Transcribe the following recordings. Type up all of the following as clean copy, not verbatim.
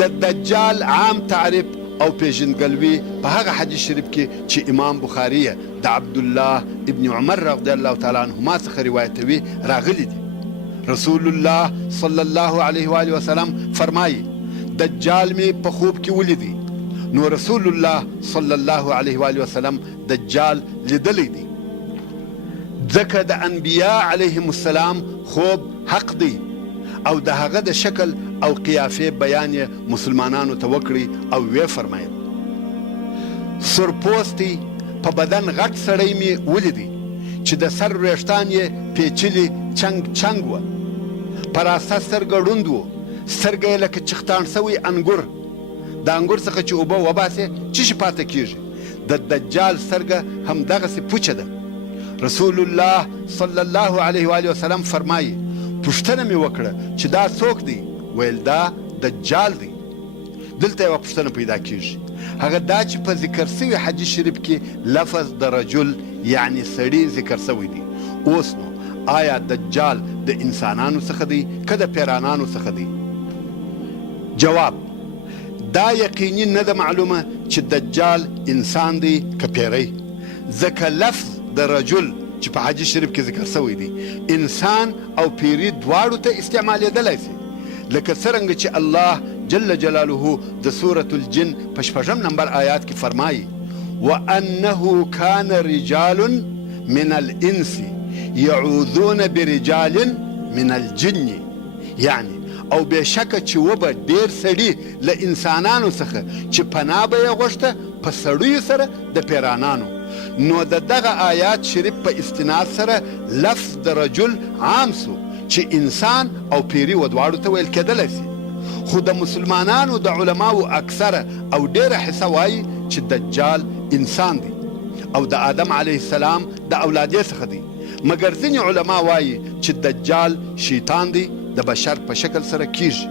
د دجال عام تعریف او پیژندګلوي په هغه حدیث شریف کې چې امام بخاري د عبدالله ابن عمر رضی الله تعالی عنهما څخه روایتوي راغلي دي. رسول الله صلی الله علیه و آله وسلم فرمایي دجال می په خوب کې ولیدي. نو رسول الله صلی الله علیه و آله وسلم دجال لیدلی دی. ځکه د انبیاء علیهم السلام خوب حق دی او د هغه د شکل او قیافې بیان یې مسلمانانو ته وکړي او ویې فرمایل سرپوستی په بدن غټ سړی مې ولیدي چې د سر وریښتان یې پیچلي چنګ چنګ وه، په راسته سترګه ړوند و، سترګه یې لکه چختان سوی انګور، د انګور څخه چې اوبه وباسې څه شي پاته کېږي. د دجال سترګه همدغسې پوچه ده. رسول الله صلی الله علیه و آله وسلم فرمایي پوښتنه مې وکړه چې دا څوک دی؟ ویل دا دجال دی. دلته یوه پوښتنه پیدا کېږي، هغه دا چې په ذکر سوي حدیث شریف کې لفظ د رجل یعنی سړي ذکر سوی دی. اوس نو آیا دجال د انسانانو څخه دی که د پیرانانو څخه دی؟ جواب: دا یقیني نه ده معلومه چې دجال انسان دی که پیری، ځکه لفظ د رجل چې په حدیث شریف کې ذکر سوی دی انسان او پیری دواړو ته استعمالېدلی سي، لکه څرنګه چې الله جل جلاله د سورة الجن په 6 نمبر آیات کې فرمایي وَأَنَّهُ كَانَ رِجَالٌ مِنَ الْإِنسِ يَعُوذُونَ بِرِجَالٍ مِنَ الْجِنِّ، یعنی او بېشکه چې وبه ډېر سړي له انسانانو څخه چې پناه به یې غوښته په سړیو سره د پیرانانو. نو د دغه آیات شریف په استناد سره لفظ د رجل عام سو چې انسان او پیری و دواړو ته ویل کېدلی سي. خو د مسلمانانو د علماو اکثره او ډېره حصه وایي چې دجال انسان دی او د آدم علیه السلام د اولادې څخه دی، مګر ځینې علما وایي چې دجال شیطان دی د بشر په شکل سره کیږي.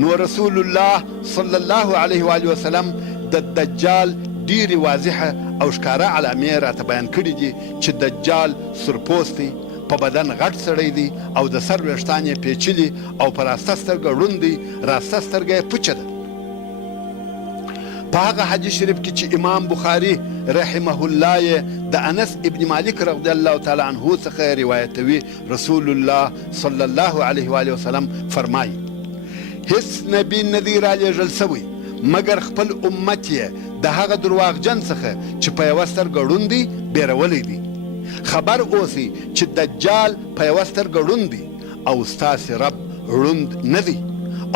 نو رسول الله صلی الله علیه و آله وسلم د دجال ډیرې واضحه او ښکاره علامې راته بیان کړي دي چې دجال سرپوستی، په بدن غټ سړی دی او د سر ویښتان یې پیچلي او په راسته سترګه ړوند دی، راسته سترګه یې پوچه ده. په هغه حدیث شریف کې چې امام بخاري رحمه الله یې د انس ابن مالک رضی الله تعالی عنه څخه روایتوي رسول الله صلی الله علیه و آله وسلم فرمایي هیڅ نبي نه دی رالیږل سوی مګر خپل امت یې د هغه درواغجن څخه چې په یوه سترګه ړوند دی بیرولی دی. خبر اوسئ چې دجال په یوه سترګه ړوند دی او ستاسې رب ړوند نه دی،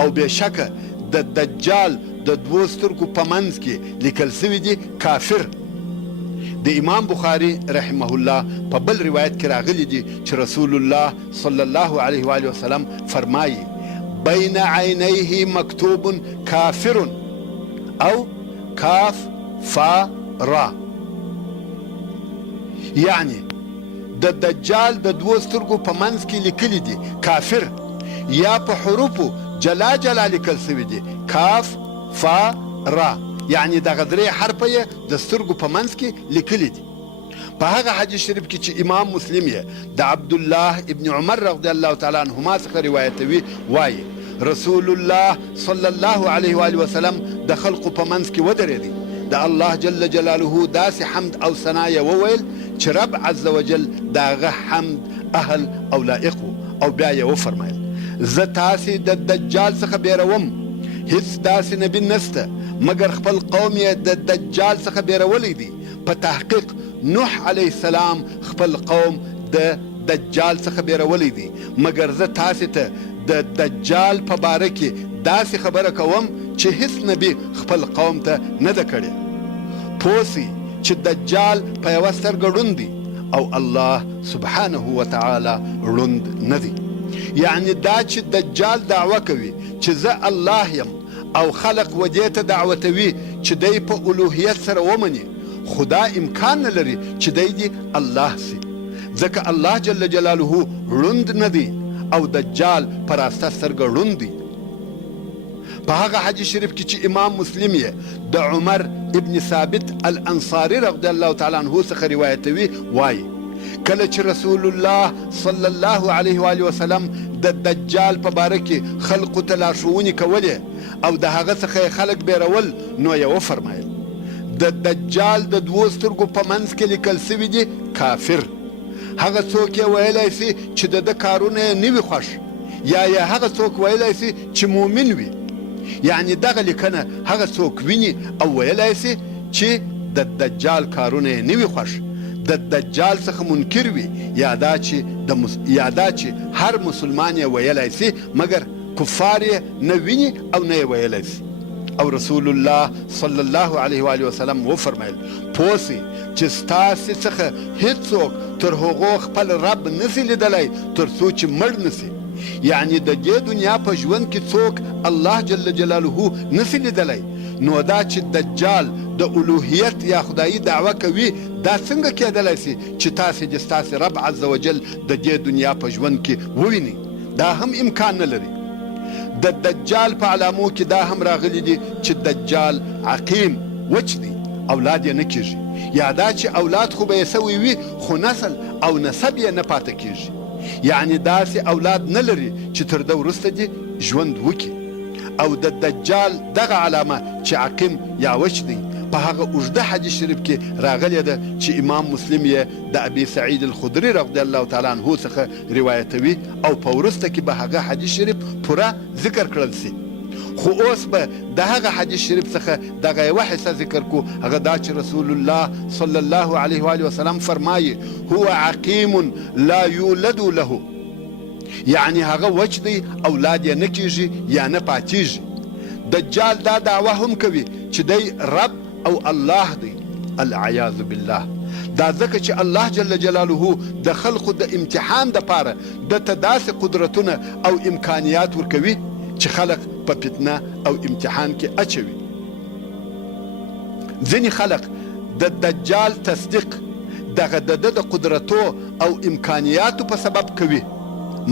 او بېشکه د دجال د دوو سترګو په منځ کې لیکل سوي دي کافر. د امام بخاري رحمه الله په بل روایت کې راغلی دي چې رسول الله صلی الله علیه و آله وسلم فرمایي بین عینیه مکتوب کافر او کاف فا را، یعنی د دجال د دوو سترګو په منځ کې لیکلی دي کافر، یا په حروفو جلا جلا لیکل سوي دي کاف فا را، یعنی دغه درې حرفه یې د سترګو په منځ کې لیکلی دي. په هغه حدیث شریف کې چې امام مسلم یې د عبدالله ابن عمر رضی الله تعالی عنهما څخه روایتوي وایي رسول الله صلی الله علیه و آله وسلم د خلقو په منځ کې ودرېدی، د الله جل جلاله داسې حمد او ثنا یې وویل چې رب عز وجل د هغه حمد اهل او لایق و، او بیا یې وفرمایل زه تاسې د دجال څخه بیروم، هیڅ داسې نبي نسته مګر خپل قوم یې د دجال څخه بیرولی دی. په تحقیق نوح علیه السلام خپل قوم د دجال څخه بیرولی دی، مګر زه تاسې ته د دجال په باره کې داسې خبره کوم چې هیڅ نبي خپل قوم ته نه ده کړې. پوه سئ چې دجال په یوه سترګه ړوند دی او الله سبحانه وتعالی ړوند نه دی. یعنی دا چې دجال دعوه کوي چې زه الله یم او خلق ودې ته دعوتوي چې دی په الوهیت سره ومني، خدا امکان نه لري چې دی دې الله سي، ځکه الله جل جلاله ړوند نه دی او دجال په راسته سترګه ړوند دی. په هغه حدیث شریف کې چې امام مسلم یې د عمر ابن ثابت الانصاري رضی الله تعالی عنه څخه روایتوي وایي کله چې رسول الله صلی الله علیه و آله وسلم د دجال په باره کې خلقو ته لارښوونې کولې او د هغه څخه یې خلک بیرول، نو یې وفرمایل د دجال د دوو سترګو په منځ کې لیکل سوي دي کافر. هغه څوک یې ویلی سي چې د ده کارونه یې نه وي خوښ، یا هغه څوک ویلی سي چې مؤمن وي. یعنی دغه لیکنه هغه څوک ویني او ویلی سي چې د دجال کارونه یې نه وي خوښ، د دجال څخه منکر وي، یا دا چې هر مسلمان یې ویلی سي مګر کفار یې نه ویني او نه یې ویلی سي. او رسول الله صلی الله علیه و آله وسلم وفرمایل پوه سئ چې ستاسې څخه هیڅوک تر هغو خپل رب نسي لیدلی تر څو چې مړ نسي. یعنی د دې دنیا په ژوند کې څوک الله جل جلاله نسي لیدلی، نو دا چې دجال د الوهیت یا خدایي دعوه کوي، دا څنګه کېدلی سي چې تاسې د ستاسې رب عز وجل د دې دنیا په ژوند کې ووینئ؟ دا هم امکان نه لري. د دجال په علامو کې دا هم راغلی دي چې دجال عقیم وچ دی، اولاد یې نه کېږي، یا دا چې اولاد خو به یې سوی وي خو نسل او نسب یې نه پاته کېږي. یعنی داسې اولاد نه لري چې تر ده وروسته دې ژوند وکړي. او د دجال دغه علامه چې عقیم یا وچ دی په هغه اوږده حدیث شریف کې راغلی ده چې امام مسلم یې د ابي سعید الخدري رضی الله تعالی عنه څخه روایتوي، او په وروسته کې به هغه حدیث شریف پوره ذکر کړل سي. خو اوس به د هغه حدیث شریف څخه دغه یوه حصه ذکر کو، هغه دا چې رسول الله صلی الله علیه و آله وسلم فرمایي هو عقیم لا یولد له، یعنی هغه وچ دی، اولاد یې نه کېږي یا نه پاتېږي. دجال دا دعوه هم کوي چې دی رب او الله دی، العیاذ بالله. دا ځکه چې الله جل جلاله د خلقو د امتحان دپاره دته داسې قدرتونه او امکانیات ورکوي چې خلق په فتنه او امتحان کې اچوي. ځینې خلق د دجال تصدیق دغه د قدرتو او امکانیاتو په سبب کوي،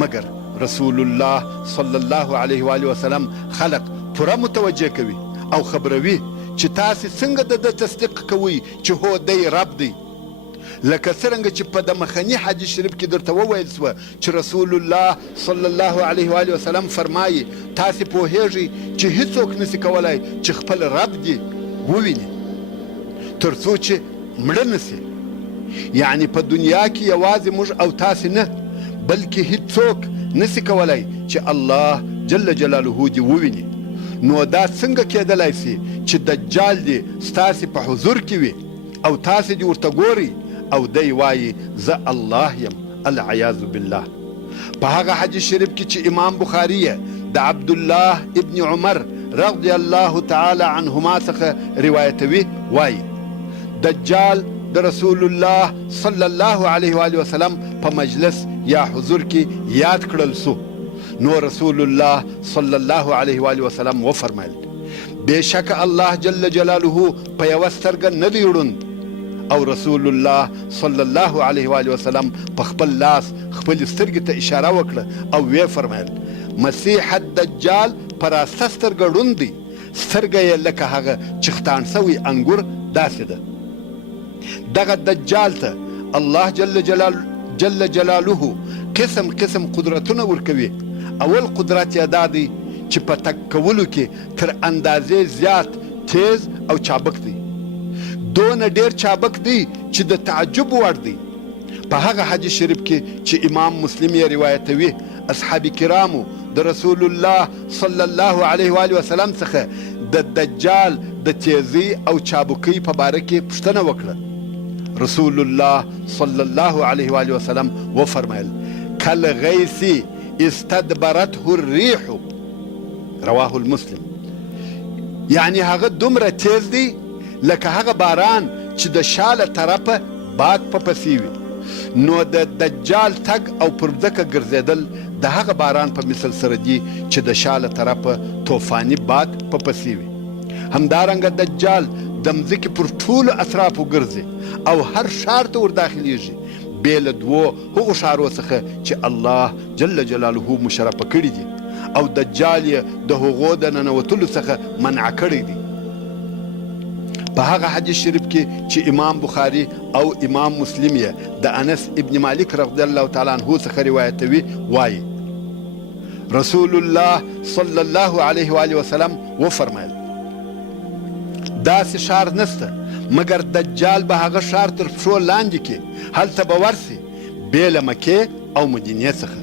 مګر رسول الله صلی الله علیه و آله وسلم خلق پوره متوجه کوي او خبروي چې تاسې څنګه د تصدیق کوئ چې هو دی رب دی. لکه څرنګه چې په د مخني حدیث شریف کې درته وویل سوه چې رسول الله صلی الله علیه و آله وسلم فرمایي تاسې پوهیږئ چې هیڅوک نسي کولی چې خپل رب دې وویني تر څو چې مړه نسي. یعنی په دنیا کې یوازې موږ او تاسې نه، بلکې هیڅوک نسي کولی چې الله جل جلاله دې وویني. نو دا څنګه کېدلی سي چې دجال دې ستاسې په حضور کې وي او تاسې دې ورته ګورئ او دی وایي زه الله یم، العیاذ بالله. په هغه حدیث شریف کې چې امام بخاري د عبدالله ابن عمر رضی الله تعالی عنهما څخه روایتوي وایي دجال د رسول الله صلی الله علیه و آله وسلم په مجلس یا حضور کې یاد کړل سو. نو رسول الله صلی الله علیه و آله وسلم وفرمایل بېشکه الله جل جلاله په یوه سترګه نه دی ړوند. او رسول الله صلی الله علیه و آله وسلم په خپل لاس خپلې سترګې ته اشاره وکړه او ویې فرمایل مسیح الدجال په راسته سترګه ړوند دی، سترګه یې لکه هغه چختان سوی انګور داسې ده. دغه دجال ته الله جل جلاله قسم قسم قدرتونه ورکوي. اول قدرت یې دا دی چې په تک کولو کې تر اندازې زیات تیز او چابک دی، دونه ډیر چابک دی چې د تعجب وړ دی. په هغه حدیث شریف کې چې امام مسلم یې روایتوي اصحاب کرامو د رسول الله صلی الله علیه و آله وسلم څخه د دجال د تیزی او چابکۍ په باره کې پوښتنه وکړه. رسول الله صلی الله علیه و آله وسلم وفرمایل کالغیث استدبرته الریح، رواه المسلم. یعنی هغه دومره تیز دی لکه هغه باران چې د شاله طرفه باد په پسې وي. نو د دجال تګ او پر ځمکه ګرځېدل د هغه باران په مثل سره دي چې د شاله طرفه طوفاني باد په پسې وي. همدارنګه دجال د مځکې پر ټولو اطرافو ګرځي او هر ښار ته ورداخلیږي بې له دوو هغو ښارو څخه چې الله جل جلاله مشرفه کړي دي او دجال یې د هغو د ننوتلو څخه منع کړی دی. په هغه حدیث شریف کې چې امام بخاري او امام مسلم یې د انس ابن مالک رضی الله تعالی عنه څخه روایتوي وایي رسول الله صلی الله علیه و آله وسلم وفرمایل داسې شار نسته مګر دجال به هغه شار تر پښو لاندې کې هلته به ورسي بې له مکې او مدینې څخه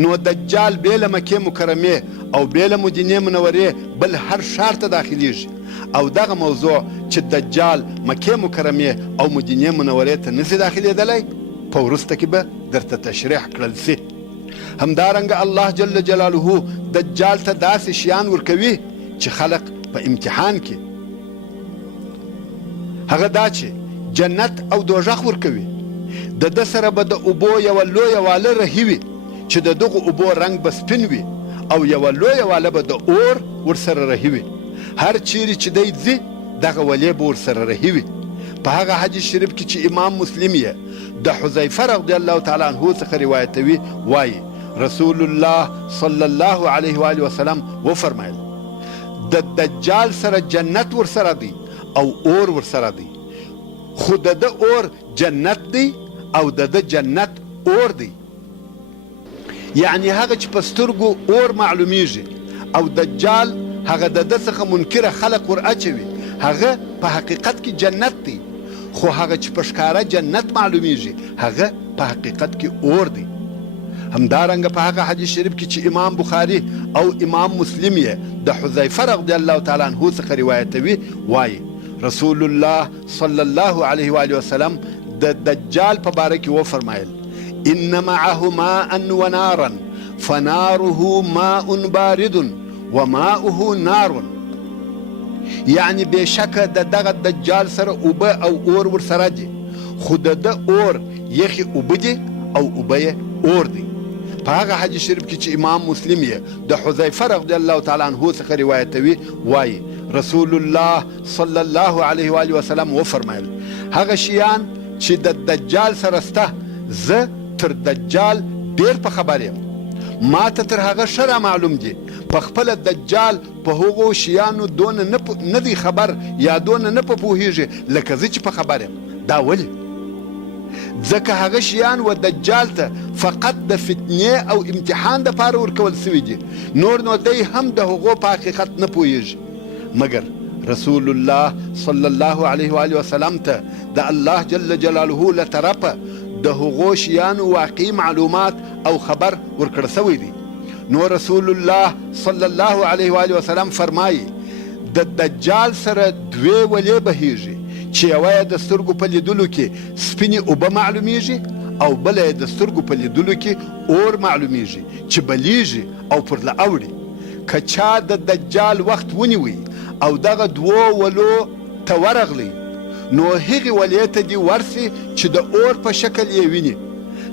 نو دجال بې له مکې مکرمې او بې له مدینې منورې بل هر شار ته داخلیږي او دغه موضوع چې دجال مکې مکرمې او مدینې منورې ته نسي داخلېدلی په وروسته کې به درته تشریح کړل سي همدارنګه الله جل جلاله دجال ته داسې شیان ورکوي چې خلق په امتحان کې هغه دا چې جنت او دوژخ ورکوي د ده سره به د اوبو یوه لویه واله رهي وي چې د دغو اوبو رنګ به سپین وي او یوه لویه واله به د اور ورسره رهي وي هر چیرې چې دی ځي دغه ولې به ورسره رهي وي په هغه حدیث شریف کې چې امام مسلم یې د حذیفه رضی الله تعالی عنه څخه روایتوي وایي رسول الله صلی الله علیه و آله وسلم وفرمایل د دجال سره جنت ورسره دی او اور ورسره دی خو د ده اور جنت دی او د ده جنت اور دی یعنی هغه چې په سترګو اور معلومیږي او دجال هغه د ده څخه منکره خلق ور اچوي هغه په حقیقت کې جنت دی خو هغه چې په ښکاره جنت معلومیږي هغه په حقیقت کې اور دی همدارنګه په هغه حدیث شریف کې چې امام بخاري او امام مسلم یې د حذیفه رضی الله تعالی عنه څخه روایتوي وایي رسول الله صلی الله علیه و آله وسلم د دجال په باره کې وفرمایل ان معه ماء ونارا فناره ماء بارد وماؤه نار یعنی بېشکه د دغه دجال سره اوبه او اور ورسره دي خو د ده اور یخې اوبه دي او اوبه یې اور دی په هغه حدیث شریف کې چې امام مسلم یې د حذیفه رضی الله تعالی عنه څخه روایتوي وایي رسول الله صلی الله علیه و آله وسلم وفرمایل هغه شیان چې د دجال سره سته زه تر دجال ډېر په خبر یم ما ته تر هغه ښه معلوم دي په خپله دجال په هغو شیانو دونه نه دی خبر یا دونه نه په پوهېږي لکه زه چې په خبر یم دا ولې ځکه هغه شیان و دجال ته فقط د فتنې او امتحان دپاره ورکول سوي دي نور نو دی هم د هغو په حقیقت نه پوهېږي مګر رسول الله صلی الله علیه و آله وسلم ته د الله جل جلاله له طرفه د هغو شیانو واقعي معلومات او خبر ورکړه سوی دی نو رسول الله صلی الله علیه و آله وسلم فرمایي د دجال سره دوې ولې بهیږي چې یوه یې د سترګو په لیدلو کې سپینې اوبه معلومیږي او بله یې د سترګو په لیدلو کې اور معلومیږي چې بلیږي او پرله اوړي که چا د دجال وخت ونیوي او دغه دوو ولو ته ورغلی نو هغې ولې ته دې ورسي چې د اور په شکل یې ویني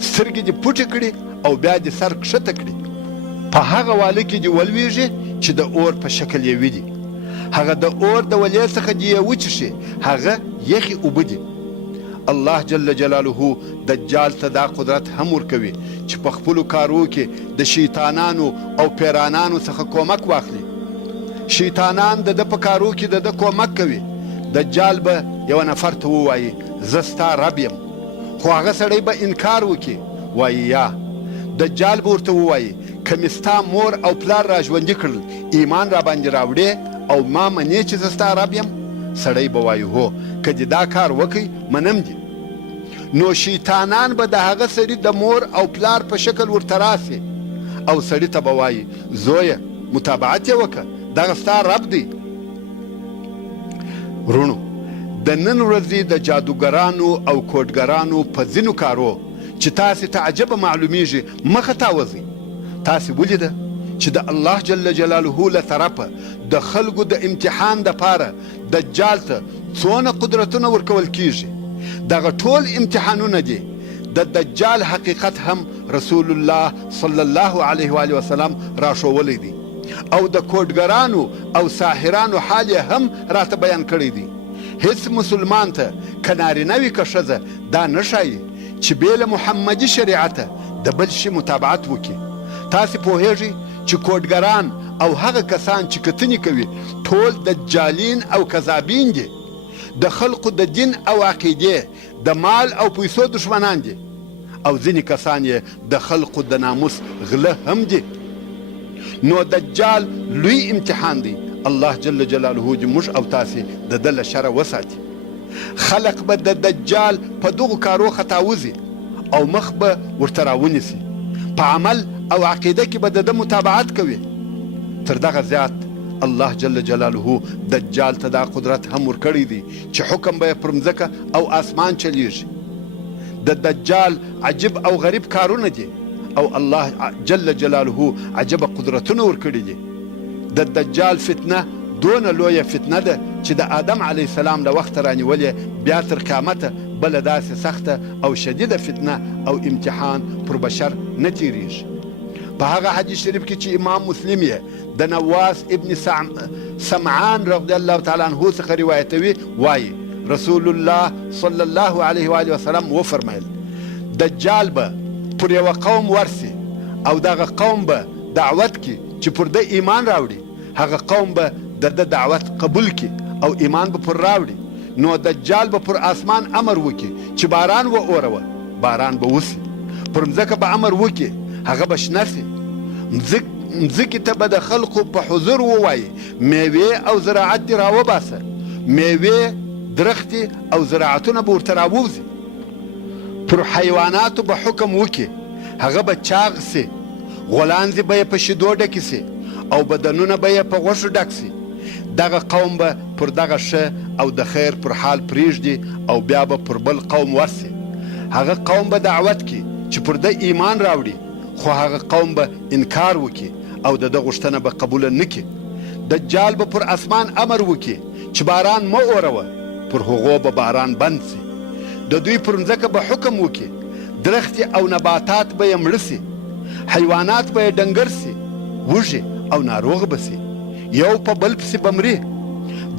سترګې دې پټې کړي او بیا دې سر کښته کړي په هغه واله کې دې ولویږي چې د اور په شکل یې ویني هغه د اور د ولې څخه دې یې وچښي هغه یخې اوبه دي الله جل جلاله دجال ته دا قدرت هم ورکوي چې په خپلو کارو کې د شیطانانو او پیرانانو څخه کومک واخلي شیطانان د ده په کارو کې د ده کومک کوي دجال به یو نفر ته ووایي زه ستا رب یم خو هغه سړی به انکار وکړي وایي یا دجال به ورته ووایي که مې ستا مور او پلار را ژوندي کړل ایمان را باندې راوړې او ما منې چې زه ستا رب یم سړی به وایي هو که دې دا کار وکړي منم دي نو شیطانان به د هغه سړي د مور او پلار په شکل ورته راسي او سړي ته به وایي زویه متابعت یې وکړه دغه ستا رب دی ورونو د نن ورځې د جادوګرانو او کوډګرانو په ځینو کارو چې تاسې ته عجبه معلومیږي مخه تاوځئ تاسې ولیده چې د الله جل جلاله له طرفه د خلکو د امتحان دپاره دجال ته څونه قدرتونه ورکول کیږي دغه ټول امتحانونه دي د دجال حقیقت هم رسول الله صلی الله علیه و آله وسلم راښوولی دی او د کوډګرانو او ساحرانو حال یې هم راته بیان کړی دی هیڅ مسلمان ته که نارینه وي که ښځه دا نه ښایي چې بې له محمدي شریعته د بل شي متابعت وکړي تاسې پوهیږئ چې کوډګران او هغه کسان چې کتنې کوي ټول دجالین او کذابین دي د خلقو د دین او عقیدې د مال او پیسو دشمنان دي او ځینې کسان یې د خلقو د ناموس غله هم دي. نو دجال لوی امتحان دی. الله جل جلاله دې موږ او تاسې د ده له شره وساتي. خلق به د دجال په دغو کارو خطاوځي او مخ به ورته راونیسي. په عمل او عقیده کې به د ده متابعت کوي. تر دغه زیات الله جل جلاله دجال ته دا قدرت هم ورکړی دی چې حکم به یې پر مځکه او آسمان چلیږي. د دجال عجیب او غریب کارونه دي او الله جل جلاله عجب قدرتونه ورکړي دي. د دجال فتنه دونه لویه فتنه ده چې د آدم علیه السلام له وخته رانیولې بیا تر قیامته بله داسې سخته او شدیده فتنه او امتحان پر بشر نه تیریږي. په هغه حدیث شریف کې چې امام مسلم یې د نواس ابن سمعان رضی الله تعالی عنه څخه روایتوي وایي رسول الله صلی الله علیه و آله وسلم وفرمایل دجال به پر یوه قوم ورسي او دغه قوم به دعوت کی چې پر ده ایمان راوړي. هغه قوم به د ده دعوت قبول کی او ایمان به پر راوړي. نو دجال به پر آسمان امر وکي چې باران و اوروه، باران به وسي. پر مځکه به امر وکي، هغه به شنه سي. مځکې ته به د خلقو په حضور ووایي میوې او زراعت دې راوباسه. میوې، درختې او زراعتونه به ورته راووځي. پر حیواناتو به حکم وکي، هغه به چاغ سي. غولانځې به یې په شیدو ډکې سي او بدنونه به یې په غوښو ډک سي. دغه قوم به پر دغه ښه او د خیر پر حال پرېږدي او بیا به پر بل قوم ورسي. هغه قوم به دعوت کی چې پر ده ایمان راوړي، خو هغه قوم به انکار وکي او د ده غوښتنه به قبوله نه کړي. دجال به پر اسمان امر وکي چې باران مه اوروه، پر هغو به باران بند سي. د دوی پر مځکه به حکم وکي، درختې او نباتات به یې مړه سي، حیوانات به یې ډنګر سي، وږي او ناروغ به سي، یو په بل پسې به مري.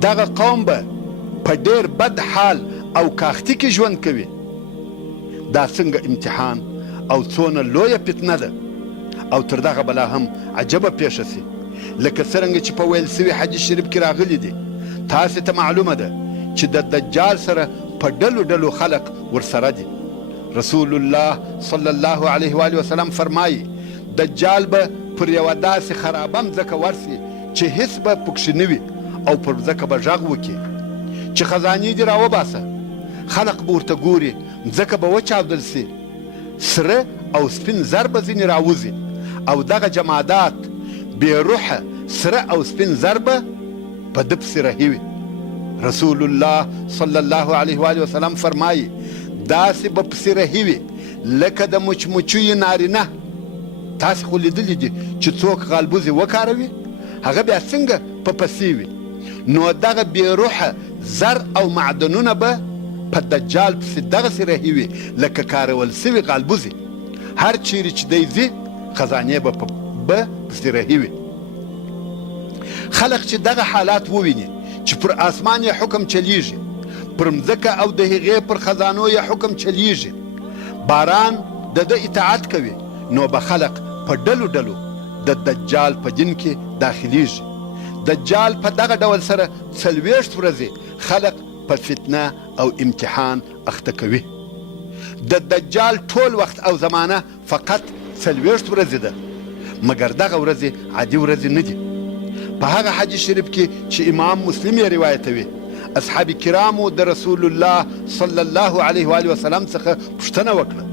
دغه قوم به په ډېر بد حال او کاختي کې ژوند کوي. دا څنګه امتحان او څونه لویه فتنه ده او تر دغه بلا هم عجبه پیښه سي. لکه څرنګه چې په ویل سوي حدیث شریف کې راغلی دي. تاسې ته معلومه ده چې د دجال سره په ډلو ډلو خلق ورسره دي. رسول الله صلی الله علیه و آله وسلم فرمایي دجال به پر یوه داسې خرابه مځکه ورسي چې هیڅ به پکښې نه وي او پر مځکه به غږ وکړي چې خزانې دې راوباسه. خلق به ورته ګوري، مځکه به وچاودل سي، سره او سپین زر به ځینې راوځي او دغه جمادات بې روحه سره او سپین زر به په ده پسې رهي وي. رسول الله صلی الله علیه و آله وسلم فرمایي داسې به پسې رهي وي لکه د مچمچیو نارینه. تاسې خو لیدلي دي چې څوک غالبوزې وکاروي هغه بیا څنګه په پسې وي. نو دغه بې روحه زر او معدنونه به په دجال پسې دغسې رهي وي لکه کارول سوي غالبوزې. هر چیرې چې دی ځي خزانې به پسې رهي وي. خلق چې دغه حالات وویني چې پر آسمان یې حکم چلیږي، پر مځکه او د هغې پر خزانو یې حکم چلیږي، باران د ده اطاعت کوي، نو به خلق په ډلو ډلو د دجال په دین کې داخلیږي. دجال په دغه ډول سره 40 ورځې خلق په فتنه او امتحان اخته کوي. د دجال ټول وخت او زمانه فقط 40 ورځې ده، مګر دغه ورځې عادي ورځې نه دي. په هغه حدیث شریف کې چې امام مسلم یې روایتوي، اصحاب کرامو د رسول الله صلی الله علیه و آله وسلم څخه پوښتنه وکړه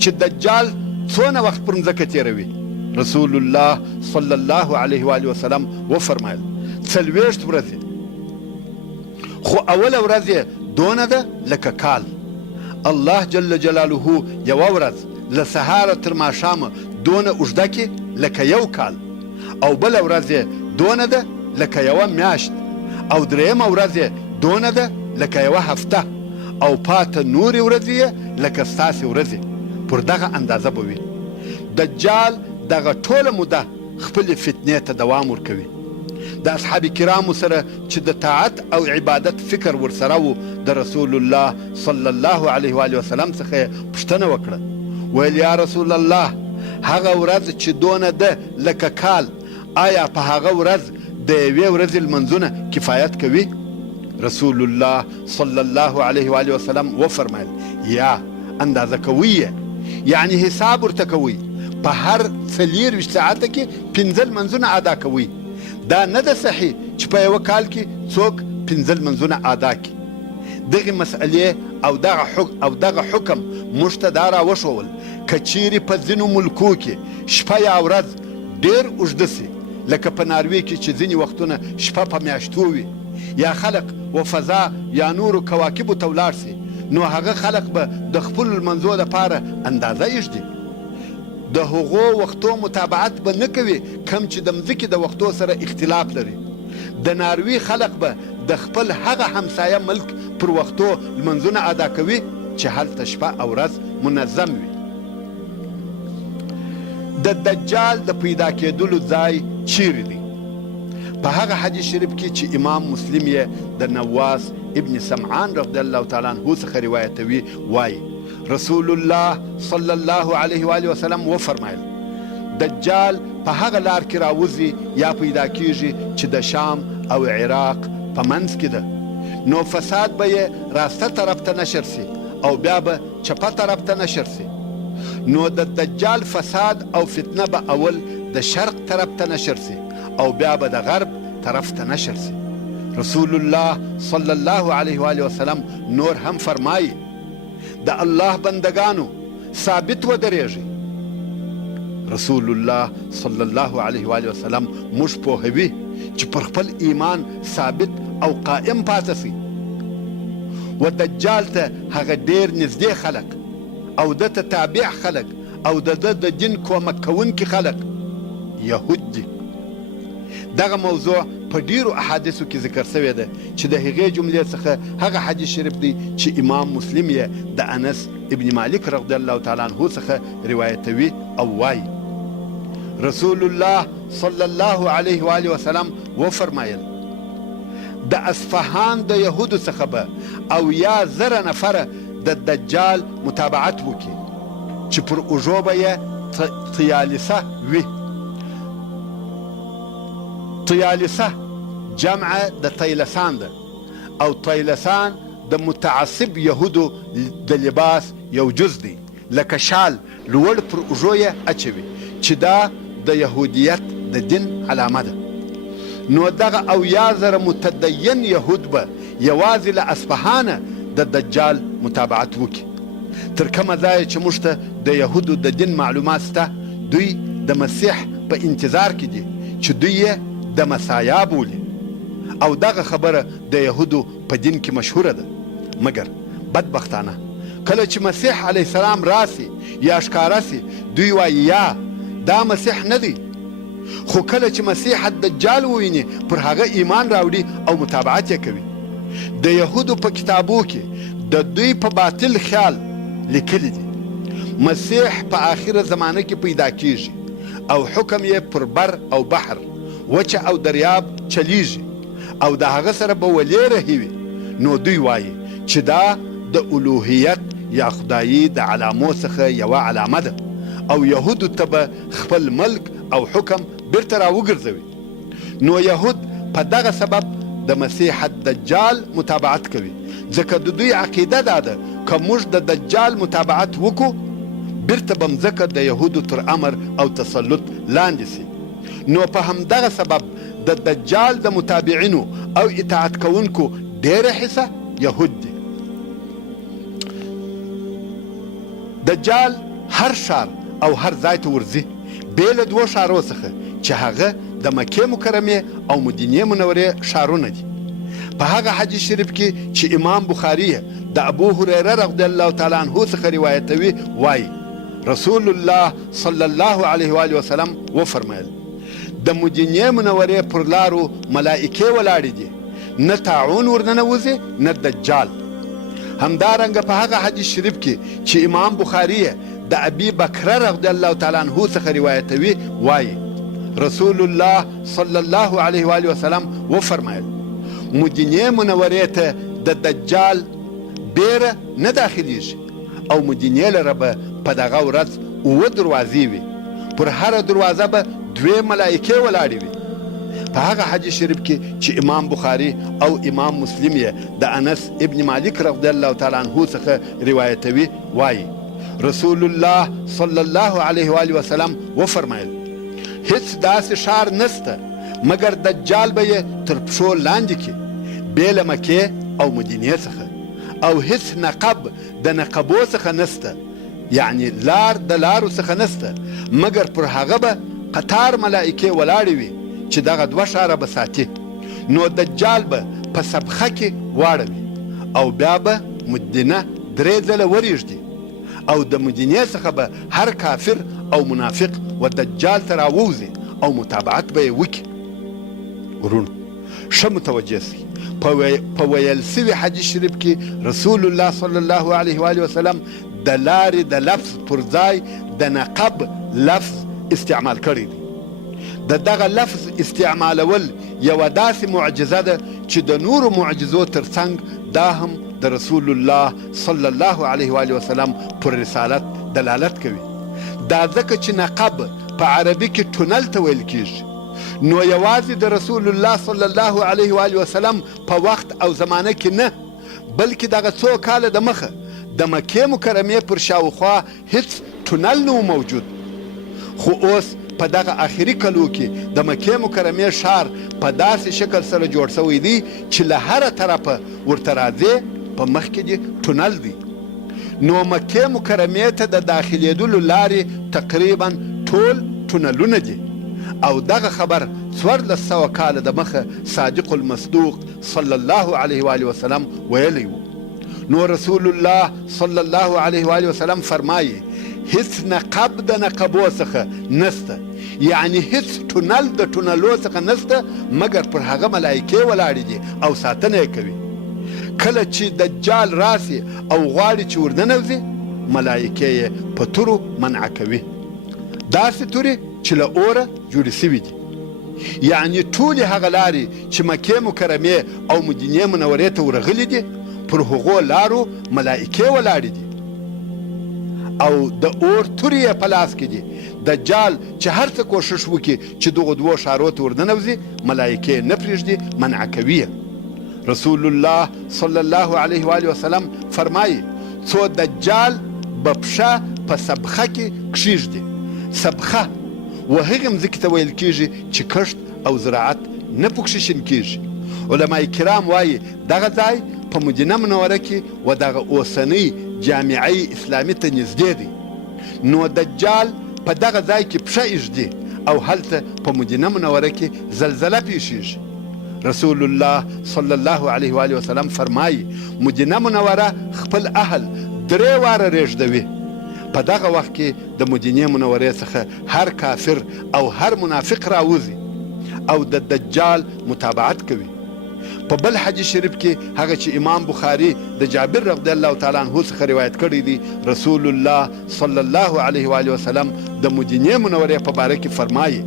چې دجال څونه وخت پر مځکه تېروي. رسول الله صلی الله علیه و آله وسلم وفرمایل 40 ورځې، خو اوله ورځ یې دونه ده لکه کال. الله جل جلاله یوه ورځ له سهاره تر ماښامه دونه اوږده کې لکه یو کال، او بله ورځ یې دونه ده لکه یوه میاشت، او درېیمه ورځ یې دونه ده لکه یوه هفته، او پاته نورې ورځې یې لکه ستاسې ورځې. پر دغه اندازه به وي. دجال دغه ټوله موده خپلې فتنې ته دوام ورکوي. د اصحاب کرامو سره چې د طاعت او عبادت فکر ورسره و، د رسول الله صلی الله علیه و آله وسلم څخه پوښتنه وکړه، ویل یا رسول الله هغه ورځ چې دونه ده لکه کال، آیا په هغه ورځ د یوې ورځې لمنځونه کفایت کوي؟ رسول الله صلی الله علیه و آله وسلم وفرمایل یا اندازه کوي یعنی حساب ورته کوي په هر 24 ساعته کې 15 لمونځونه ادا کوي. دا نه ده صحیح چې په یوه کال کې څوک 15 لمونځونه ادا کړي. دغې مسئلې او دغه حکم موږ ته دا راوښول که چیرې په ځینو ملکو کې شپه یا ورځ ډېر اوږده سي، لکه په ناروې کې چې ځینې وختونه شپه په میاشتو وي، یا خلق و فضا یا نورو کواکبو ته ولاړ سي، نو هغه خلق به د خپلو لمنځو لپاره اندازه ایږدي. د هغو وختو متابعت به نه کوي کم چې د مځکې د وختو سره اختلاف لري. د ناروې خلق به د خپل هغه همسایه ملک پر وختو لمنځونه ادا کوي چې هلته شپه او ورځ منظم وي. د دجال د پیدا کېدلو ځای چیرې دی؟ په هغه حدیث شریف کې چې امام مسلم یې د نواس ابن سمعان رضی الله تعالی عنه څخه روایتوي وایي رسول الله صلی الله علیه و آله وسلم وفرمایل دجال په هغه لار کې راوځي یا پیدا کیږي چې د شام او عراق په منځ کې ده، نو فساد به یې راسته طرف ته نشر سي او بیا به چپه طرف ته نشر سي. نو د دجال فساد او فتنه به اول د شرق طرف ته نشر سي او بیا به د غرب طرف ته نشر سي. رسول الله صلی الله علیه و آله وسلم نور هم فرمایي د الله بندگانو ثابت ودرېږئ. رسول الله صلی الله علیه و آله وسلم موږ پوهوي چې پر خپل ایمان ثابت او قائم پاتې سئ. و دجال ته هغه ډېر نږدې خلق او ده ته تابع خلق او د ده د دین کومک کوونکي خلق یهود دي. دغه موضوع په ډیرو احادیثو کې ذکر شوې ده چې د هغې جملې څخه هغه حدیث شریف دی چې امام مسلم یې د انس ابن مالک رضی الله تعالی عنه څخه روایتوي او وایي رسول الله صلی الله علیه و آله وسلم وفرمایل د اصفهان د یهودو څخه به او یا زره نفره د دجال متابعت وکړي چې پر اوږو به یې طیالسه وي. طیالسه جمع د طیلسان ده او طیلسان د متعصب یهودو د لباس یو جز دی، لکه شال لوړ پر اوږو یې اچوي چې دا د یهودیت د دین علامه ده. نو دغه او یا زره متدین یهود به یوازې له اصفهانه د دجال متابعت وکړي. تر کومه ځایه چې موږ ته د یهودو د دین معلومات شته، دوی د مسیح په انتظار کې دي چې دوی یې د مسایا بولي او دغه خبره د یهودو په دین کې مشهوره ده. مګر بدبختانه کله چې مسیح علیه السلام راسي یا ښکاره سي، دوی وایي یا دا مسیح نه دی، خو کله چې مسیح دجال وویني پر هغه ایمان راوړي او متابعت یې کوي. د یهودو په کتابو کې د دوی په باطل خیال لیکلی دي مسیح په آخره زمانه کې پیدا کیږي او حکم یې پر بر او بحر وچه او دریاب چلیږي او د هغه سره به ولې رهي وي. نو دوی وایي چې دا د الوهیت یا خدایي د علامو څخه یوه علامه ده او یهودو ته به خپل ملک او حکم بیرته راوګرځوي. نو یهود په دغه سبب د مسیح دجال متابعت کوي، ځکه د دوی عقیده دا ده که موږ د دجال متابعت وکړو بیرته به مځکه د یهودو تر امر او تسلط لاندې سي. نو په همدغه سبب د دجال د متابعینو او اطاعت کوونکو ډېره حصه یهود دي. دجال هر ښار او هر ځای ته ورځي بې له دوو ښارو څخه چې هغه د مکې مکرمې او مدینې منورې ښارونه دي. په هغه حدیث شریف کې چې امام بخاري د ابو هریره رضی الله تعالی عنه څخه روایتوي وایي رسول الله صلی الله علیه و آله وسلم وفرمایل د مدینې منورې پر لارو ملائکې ولاړې دي، نه طاعون ورننوځي نه دجال. همدارنګه په هغه حدیث شریف کې چې امام بخاري د ابي بکر رضی الله تعالی عنه څخه روایتوي وایي رسول الله صلی الله علیه و آله وسلم وفرمایل مدینې منورې ته د دجال بیره نه داخلیږي او مدینې لره به په دغه ورځ 7 دروازې وي، پر هره دروازه به 2 ملائکې ولاړې وي. په هغه حدیث شریف کې چې امام بخاري او امام مسلم یې د انس ابن مالک رضی الله تعالی عنه څخه روایتوي وایي رسول الله صلی الله علیه و آله وسلم وفرمایل هیڅ داسې ښار نسته مګر دجال به یې تر پښو لاندې کړي بې له مکې او مدینې څخه او هیڅ نقب د نقبو څخه نسته یعنی لار د لارو څخه نسته مګر پر هغه به قطار ملائکې ولاړې وي چې دغه دوه ښاره به ساتي نو دجال به په سبخه کې واړوي او بیا به مدینه 3 ځله وریږدي او د مدینې څخه به هر کافر او منافق و دجال ته راووځي او متابعت به یې وکړي ورونو ښه متوجه سئ په ویل سوي حدیث شریف کې رسول الله صلی الله علیه و آله وسلم د لارې د لفظ پر ځای د نقب لفظ استعمال کړی دی د دغه لفظ استعمالول یوه داسې معجزه ده چې د نورو معجزو ترڅنګ دا هم د رسول الله صلی الله علیه و آله وسلم پر رسالت دلالت کوي دا ځکه چې نقب په عربي کې تونل ته ویل کیږي نو یوازې د رسول الله صلی الله علیه و آله وسلم په وخت او زمانه کې نه بلکې دغه څو کاله د مخه د مکې مکرمې پر شاوخوا هیڅ تونل نه موجود خو اوس په دغه آخري کلو کې د مکې مکرمې ښار په داسې شکل سره جوړ شوی دی چې له هره طرفه ورته راځې په مخ کې دې تونل دی نو مکې مکرمې ته د داخلېدلو لارې تقریبا ټول تونلونه دي او دغه خبر 1400 کاله د مخه صادق المصدوق صلی الله علیه و آله وسلم ویلی و نو رسول الله صلی الله علیه و آله وسلم فرمایي هیڅ نقب د نقبو څخه نسته یعنی هیڅ تونل د تونلو څخه نسته مګر پر هغه ملایکې ولاړې دي او ساتنه یې کوي کله چې دجال راسي او غواړي چې ورننوځي ملایکې یې په تورو منع کوي داسې تورې چې له اوره جوړې سوي دي یعنی ټولې هغه لارې چې مکې مکرمې او مدینې منورې ته ورغلي دي پر هغو لارو ملایکې ولاړې دي او د اور تورې یې په لاس کې دي دجال چې هر څه کوشش وکړي چې دغو دوو ښارو ته ورننوځي ملایکې نه پرېږدي منع کوي رسول الله صلی الله علیه و آله وسلم فرمایي څو دجال به پښه په سبخه کې کښېږدي سبخه و هغې مځکې ته ویل کېږي چې کښت او زراعت نه پکښې شین کېږي علمای کرام وایي دغه ځای په مدینه منوره کې و دغه اوسنۍ جامعه اسلامي ته نږدې دی نو دجال په دغه ځای کې پښه ایږدي او هلته په مدینه منوره کې زلزله پیښیږي رسول الله صلی الله علیه و آله وسلم فرمایي مدینه منوره خپل اهل 3 واره رېږدوي په دغه وخت کې د مدینې منورې څخه هر کافر او هر منافق راوځي او د دجال متابعت کوي په بل حدیث شریف کې هغه چې امام بخاري د جابر رضی الله تعالی عنه څخه روایت کړی دی رسول الله صلی الله علیه و آله وسلم د مدینې منورې په باره کې فرمایي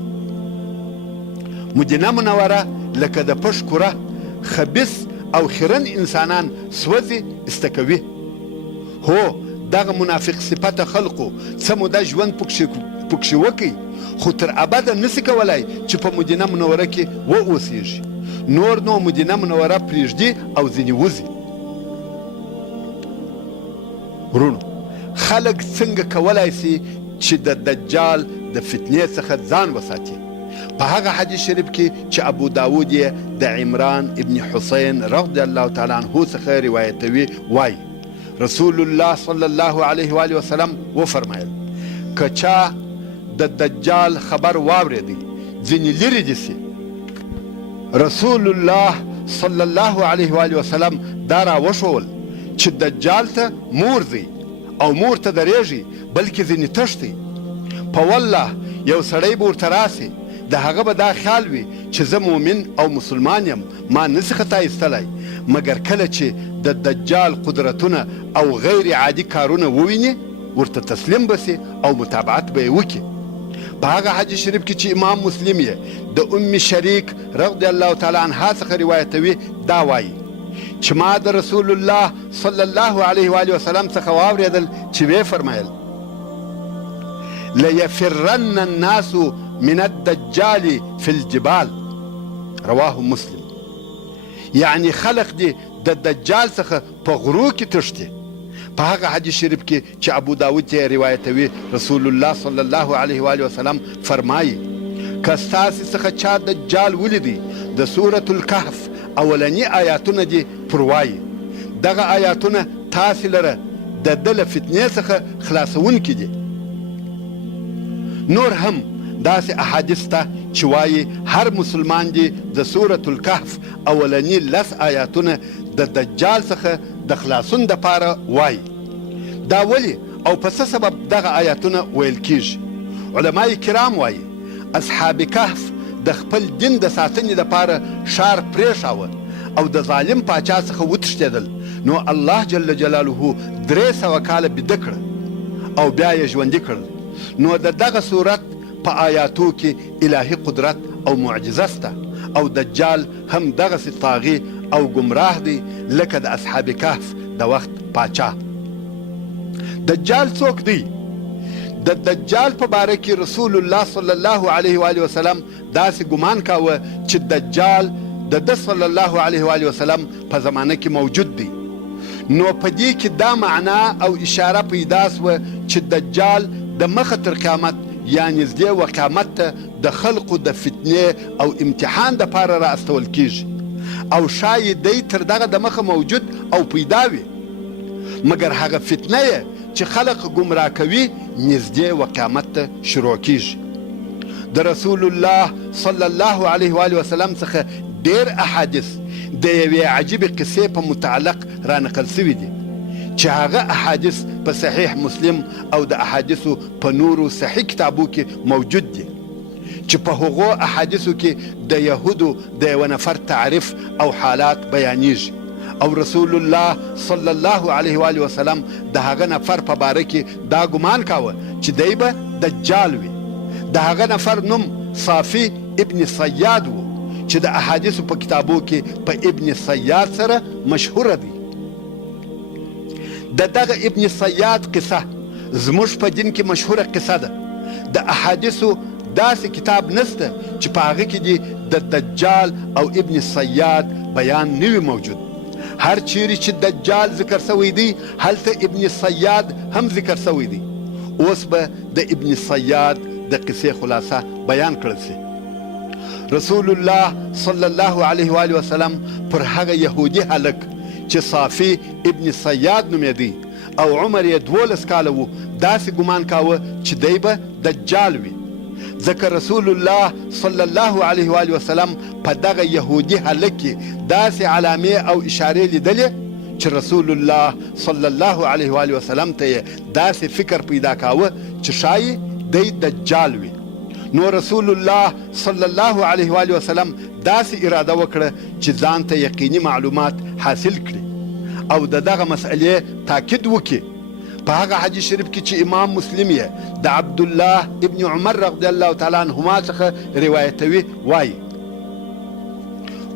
مدینه منوره لکه د پش کوره خبیث او خیرن انسانان سوځي استکوي هو دغه منافق صفته خلقو څه موده ژوند پکښې وکړي خو تر ابده نسي کولای چې په مدینه منوره کې واوسیږي نور نو مدینه منوره پرېږدي او ځینې وځي ورونو خلک څنګه کولای سي چې د دجال د فتنې څخه ځان وساتي په هغه حدیث شریف کې چې ابو داود یې د عمران ابن حسین رضی الله تعالی عنه څخه روایتوي وایي رسول الله صلی الله علیه و آله وسلم وفرمایل که چا د دجال خبر واورېدی ځینې لرې دي سي رسول الله صلی الله علیه و آله وسلم دا راوښول چې دجال ته مور ځي او مور ته درېږي بلکې ځینې تښتي په والله یو سړی به ورته راسي د هغه به دا خیال وي چې زه مؤمن او مسلمان یم ما نسي خطا ایستلی مګر کله چې د دجال قدرتونه او غیر عادي کارونه وویني ورته تسلیم بسي او متابعت به یې وکړي په هغه حدیث شریف کې چې امام مسلم یې د ام شریک رضی الله تعالی عنها څخه روایتوي دا وایي چې ما د رسول الله صلی الله علیه و آله وسلم څخه واورېدل چې ویې فرمایل لیفرن الناس من الدجال فی الجبال رواه مسلم. یعنی خلق دې د دجال څخه په غرو کې تښتي. په هغه حدیث شریف کې چې ابو داود یې روایتوي رسول الله صلی الله علیه و وسلم فرمایي که ستاسې څخه چا دجال ولیدي د سورة الکهف اولني آیاتونه دې پر وایي. دغه آیاتونه تاسې لره د ده له فتنې څخه خلاصونکي دي. نور هم داسې احادیث ته چې وایي هر مسلمان دې د سورة الکهف اولني 10 آیاتونه د دجال څخه د خلاصون دپاره وایي. دا ولې او په څه سبب دغه آیاتونه ویل کیږي؟ علمای کرام وایي اصحاب کهف د خپل دین د ساتنې دپاره ښار پرېښاوه او د ظالم پاچا څخه وتښتېدل. نو الله جل جلاله 300 کاله بیده کړه او بیا یې ژوندي کړل. نو د دغه صورت په آیاتو کې الهي قدرت او معجزه سته او دجال هم دغسې طاغي او گمراه دی لکه د اصحاب کهف د وخت پاچا. دجال څوک دی؟ د دجال په باره کې رسول الله صلی الله علیه و وسلم داسې ګمان کاوه چې دجال د ده صلی الله علیه و وسلم په زمانه کې موجود دی. نو په دې کې دا معنا او اشاره پیدا سوه چې دجال د مخه تر قیامت یا نږدې و قیامت ته د خلقو د فتنې او امتحان دپاره را استول کیږي او شاید دی تر دغه د مخه موجود او پیدا وي، مګر هغه فتنه یې چې خلق گمراه کوي نږدې و قیامت ته شروع کیږي. د رسول الله صلی الله علیه و وسلم څخه ډیر احادیث د یوې عجیبې قصې په متعلق را نقل سوي دي چې هغه احادیث په صحیح مسلم او د احادیثو په نورو صحیح کتابو کې موجود دي چې په هغو احادیثو کې د یهودو د یو نفر تعریف او حالات بیانیږي او رسول الله صلی الله علیه و وسلم د هغه نفر په باره کې دا ګمان کاوه چې دی به دجال وي. د هغه نفر نوم صافی ابن صیاد و چې د احادیثو په کتابو کې په ابن صیاد سره مشهوره دی. د دغه ابن صیاد قصه زموږ په دین کې مشهوره قصه ده. د احادیثو داسې کتاب نسته چې په هغه کې دي د دجال او ابن صیاد بیان نه وي موجود. هر چیرې چې دجال ذکر سوی دی هلته ابن صیاد هم ذکر سوی دی. اوس به د ابن صیاد د قصې خلاصه بیان کړل سي. رسول الله صلی الله علیه و وسلم پر هغه یهودي هلک چې صافی ابن صیاد نومېدی او عمر یې 12 کاله و داسې ګمان کاوه چې دی به دجال وي، ځکه رسول الله صلی الله علیه و وسلم په دغه یهودي هلک کې داسې علامې او اشارې لیدلې چې رسول الله صلی الله علیه و وسلم ته یې داسې فکر پیدا کاوه چې شاید دی دجال وي. نو رسول الله صلی الله علیه و وسلم داسې اراده وکړه چې ځان ته یقیني معلومات حاصل کړي او د دغه مسئلې تاکید وکړي. په هغه حدیث شریف کې چې امام مسلم یې د عبدالله ابن عمر رضی الله تعالی عنهما څخه روایتوي وایي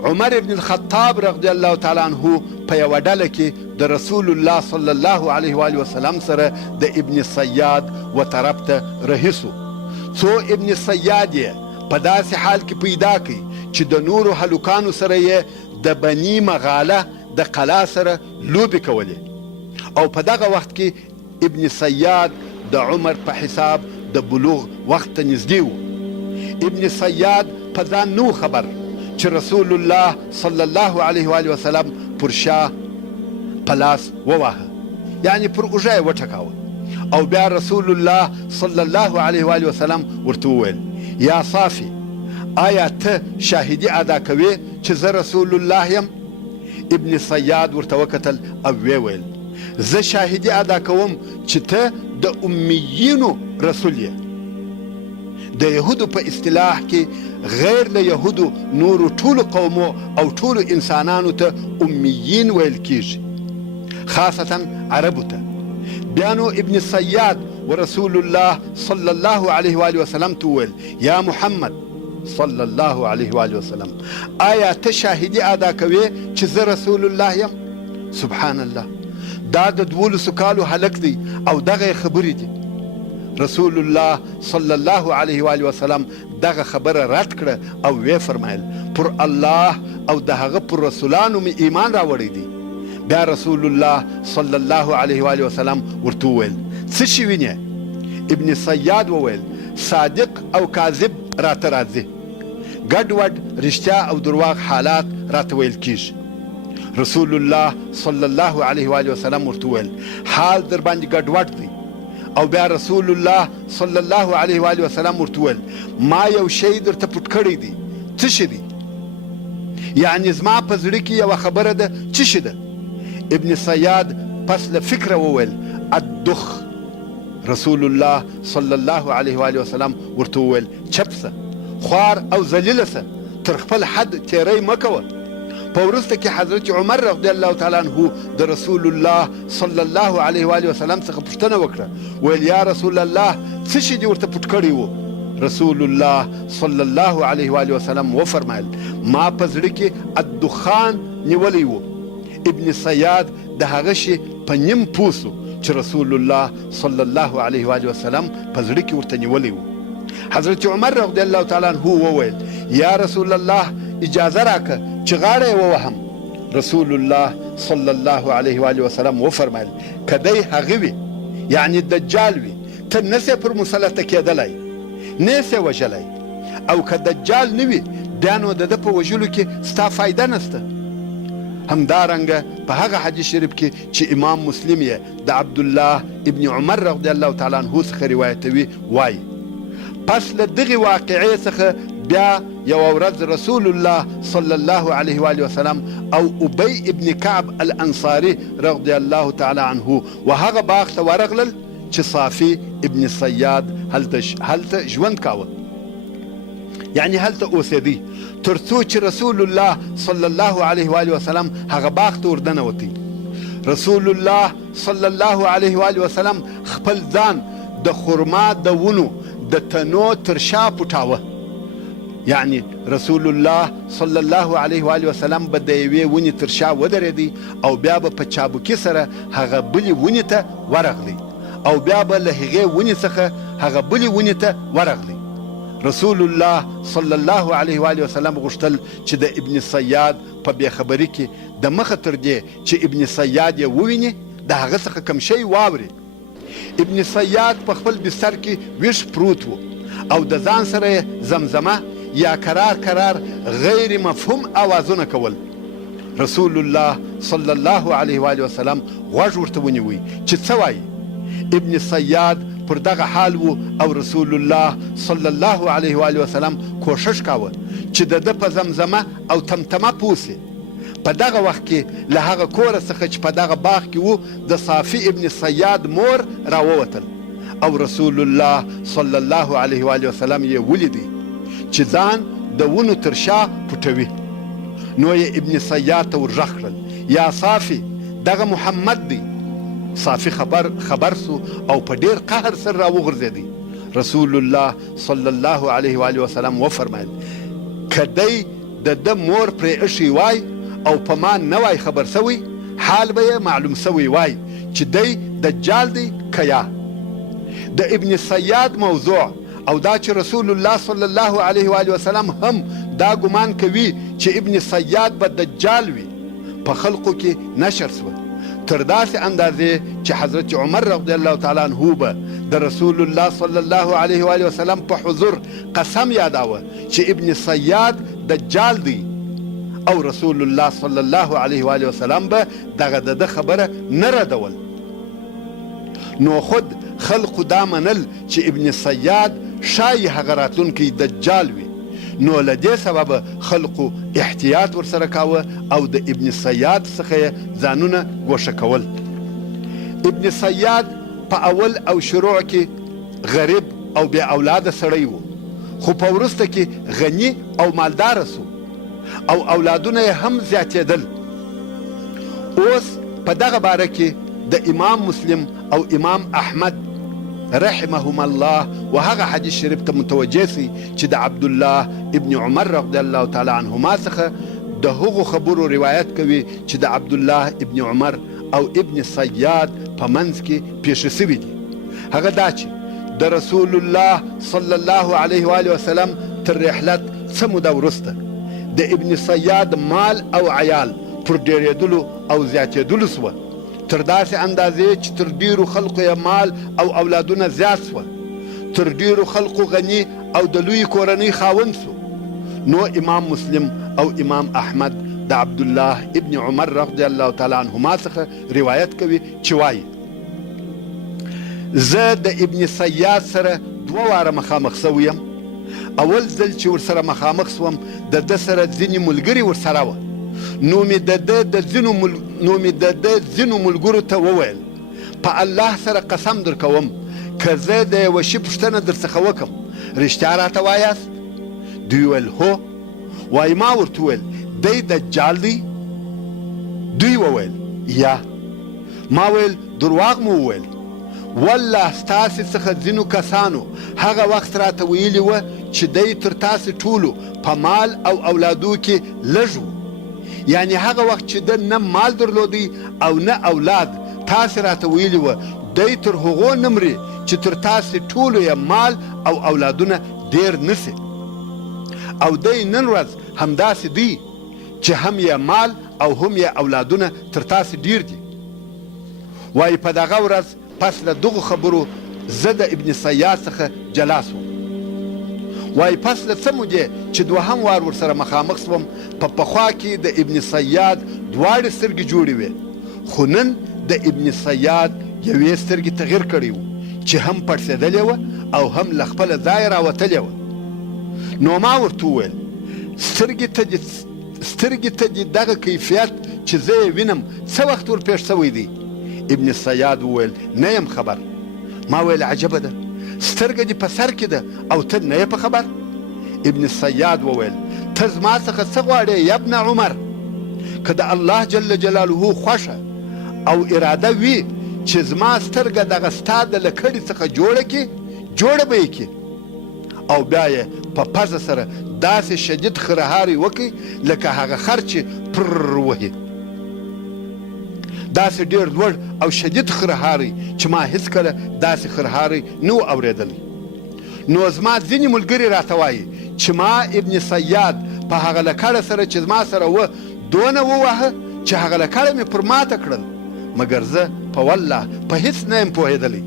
عمر ابن الخطاب رضی الله تعالی عنه په یوه ډله کې د رسول الله صلی الله علیه و وسلم سره د ابن صیاد و طرف ته رهي سو. څو ابن صیاد یې په داسې حال کې پیدا کړي چې د نورو هلکانو سره یې د بني مغاله د قلا سره لوبې کولې او په دغه وخت کې ابن صیاد د عمر په حساب د بلوغ وخت ته نږدې و. ابن صیاد په ځان نو خبر چې رسول الله صلی الله علیه و وسلم پر شا په لاس وواهه، یعنی پر اوږه یې وټکاوه او بیا رسول الله صلی الله علیه و وسلم ورته وویل یا صافی آیا ته شاهدي ادا کوې چې زه رسول الله یم؟ ابن صیاد ورته وکتل او ویې ویل زه شاهدي ادا کوم چې ته د امیینو رسول یې. د یهودو په اصطلاح کې غیر له یهودو نورو ټولو قومو او ټولو انسانانو ته امیین ویل کیږي، خاصتا عربو ته. بیا نو ابن صیاد و رسول الله صلی الله علیه و وسلم ته وویل یا محمد صلی الله علیه و وسلم آیا ته شاهدي ادا کوې چې زه رسول الله یم؟ سبحان الله، دا د 12 کالو هلک دی او دغه خبرې دي. رسول الله صلی الله علیه و آله وسلم دغه خبره رد کړه او ویې فرمایل پر الله او د هغه پر رسولانو مې ایمان راوړی دی. بیا رسول الله صلی الله علیه و آله وسلم ورته وویل څه شي وینې؟ ابن صیاد وویل صادق او کاذب راته راځي، ګډوډ رښتیا او درواغ حالات راته ویل کیږي. رسول الله صلی الله علیه و آله وسلم ورته وویل حال در باندې ګډوډ دی. او بیا رسول الله صلی الله علیه و آله وسلم ورته وویل ما یو شی درته پټ کړی دی. څه شی دی؟ یعنی زما په زړه کې یوه خبره ده، څه شی ده؟ ابن صیاد پس له فکره وویل الدخ. رسول الله صلی الله علیه و آله وسلم ورته وویل چپ سه، خوار او ذلیله سه، تر خپل حد تیری مه کوه. په وروسته کې حضرت عمر رضی الله تعالی عنه د رسول الله صلی الله علیه و آله وسلم څخه پوښتنه وکړه، ویل یا رسول الله څه شي دې ورته پټ کړی و؟ رسول الله صلی الله علیه و آله وسلم وفرمایل ما په زړه کې الدخان نیولی و. ابن صیاد د هغه شي په نیم پوه سو چې رسول الله صلی الله علیه و آله وسلم په زړه کې ورته نیولی و. حضرت عمر رضی الله تعالی عنه وویل یا رسول الله اجازه راکه چې غاړه یې ووهم. رسول الله صلی الله علیه و آله وسلم وفرمایل که دی هغه وي یعنی دجال وي ته نسې پر مسلطه کېدلی، نیسې وژلی، او که دجال نه وي بیا نو د ده په وژلو کې ستا فایده نسته. همدارنګه په هغه حدیث شریف کې چې امام مسلم یې د عبدالله ابن عمر رضی الله تعالی عنه څخه روایتوي وایي پس له دغې واقعې څخه بیا یوه ورځ رسول الله صلی الله علیه و آله وسلم او ابی ابن کعب الانصاري رضی الله تعالی عنه و هغه باغ ته ورغلل چې صافي ابن صیاد هلته ژوند کاوه، یعنی هلته اوسېدی، تر څو چې رسول الله صلی الله علیه و آله وسلم هغه باغ ته وردنوتی. رسول الله صلی الله علیه و آله وسلم خپل ځان د خرما د ونو د تنو تر شا پټاوه. یعنی رسول الله صلی الله علیه و آله وسلم به د یوې ونې تر شا ودرېدی او بیا به په چابکي سره هغه بلې ونې ته ورغلی او بیا به له هغې ونې څخه هغه بلې ونې ته ورغلی. رسول الله صلی الله علیه و آله وسلم غوښتل چې د ابن صیاد په بېخبري کې د مخه تر دې چې ابن صیاد یې وویني د هغه څخه کم شی واوري. ابن صیاد په خپل بستر کې ویښ پروت و او د ځان سره یې زمزمه یا کرار غیر مفهوم آوازونه کول. رسول الله صلی الله علیه و آله وسلم غوږ ورته ونیوی چې څه وایي. ابن صیاد پر دغه حال و او رسول الله صلی الله علیه و آله وسلم کوشش کاوه چې د ده په زمزمه او تمتمه پوه سي. په دغه وخت کې له هغه کوره څخه چې په دغه باغ کې و د صافي ابن صیاد مور راووتل او رسول الله صلی الله علیه و آله وسلم یې ولیدی چې ځان د ونو تر شا پټوي. نو یې ابن صیاد ته ور غږ کړل یا صافي دغه محمد دی. صافي خبر سو او په ډیر قهر سره راوغورځېدی. رسول الله صلی الله علیه و آله وسلم وفرمایل که دی د ده مور پرې ایښی وای او په ما نه وای خبر سوی حال به یې معلوم سوی وای چې دی دجال دی که یا. د ابن صیاد موضوع او دا چې رسول الله صلی الله علیه و آله وسلم هم دا ګمان کوي چې ابن صیاد به دجال وي په خلقو کې نشر سوه تر داسې اندازې چې حضرت عمر رضی الله تعالی عنه به د رسول الله صلی الله علیه و آله وسلم په حضور قسم یاداوه چې ابن صیاد دجال دی او رسول الله صلی الله علیه و آله وسلم به دغه د ده خبره نه ردول. نو خود خلقو دا منل چې ابن صیاد شایي هغه راتلونکی دجال وي. نو له دې سببه خلقو احتیاط ورسره کاوه او د ابن صیاد څخه یې ځانونه ګوښه کول. ابن صیاد په اول او شروع کې غریب او بې اولاده سړی و، خو په وروسته کې غني او مالداره سو او اولادونه یې هم زیاتېدل. اوس په دغه باره کې د امام مسلم او امام احمد رحمهم الله و هغه حدیث شریف ته متوجه سي چې د عبدالله ابن عمر رضی الله تعالی عنهما څخه د هغو خبرو روایت کوي چې د عبدالله ابن عمر او ابن صیاد په منځ کې پیښې سوي دي. هغه دا چې د رسول الله صلی الله علیه و آله وسلم تر رحلت څه موده وروسته د ابن صیاد مال او عیال پر ډېرېدلو او زیاتېدلو سوه، تر داسې اندازې چې تر ډېرو خلقو یې مال او اولادونه زیات سوه، تر ډېرو خلقو غني او د لوی کورنۍ خاوند سو. نو امام مسلم او امام احمد د عبدالله ابن عمر رضی الله تعالی عنهما څخه روایت کوي چې وایي زه د ابن صیاد سره 2 واره مخامخ سوی یم. اول ځل چې ورسره مخامخ سوم د ده سره ځینې ملګري ورسره وه، نو مې د ده ځینو ملګرو ته وویل په الله سره قسم در کوم که زه د یوه شي پوښتنه در څخه وکړم رښتیا راته وایاست؟ دوی ویل هو. وایي ما ورته وویل دی دجال دی؟ دوی وویل یا. ما ویل درواغ مو وویل. والله ستاسې څخه ځینو کسانو هغه وخت راته ویلي وه چې دی تر تاسې ټولو په مال او اولادو کې لږ و، یعنی هغه وخت چې ده نه مال درلودی او نه اولاد، تاسې راته ویلي وه دی تر هغو نه مري چې تر تاسې ټولو یې مال او اولادونه ډېر نسي، او دی نن ورځ همداسې دی چې هم یې مال او هم یې اولادونه تر تاسې ډېر دي. وایي په دغه ورځ پس له دغو خبرو زه د ابن صیاد څخه جلا سوم. وایي پس له څه مودې چې 2هم وار ورسره مخامخ سوم، په پخوا کې د ابن صیاد 2 سترګې جوړې وې، خو نن د ابن صیاد 1 سترګې تغیر کړی و چې هم پړسېدلې وه او هم له خپله ځایه راوتلې وه. نو ما ورته وویل سترګې ته دې دغه کیفیت چې زه یې وینم څه وخت ورپېښ سوی دی؟ ابن صیاد وویل نه یم خبر. ما ویل عجبه ده، سترګه دې په سر کې ده او ته نه یې په خبر؟ ابن صیاد وویل ته زما څخه څه غواړې یا ابن عمر؟ که د الله جل جلاله خوښه او اراده وي چې زما سترګه دغه ستا د لکړې څخه جوړه کړي، جوړه به یې کړي، او بیا یې په پزه سره داسې شدید خرهاری وکړي لکه هغه خر چې پر وهي، داسې ډېر لوړ او شدید خرهاری چې ما هیڅکله داسې خرهاری نه و اورېدلی. نو زما ځینې ملګري راته وایي چې ما ابن صیاد په هغه لکړه سره چې زما سره وه دونه ووهه چې هغه لکړه مې پر ماته کړل، مګر زه په والله په هیڅ نه یم پوهېدلی.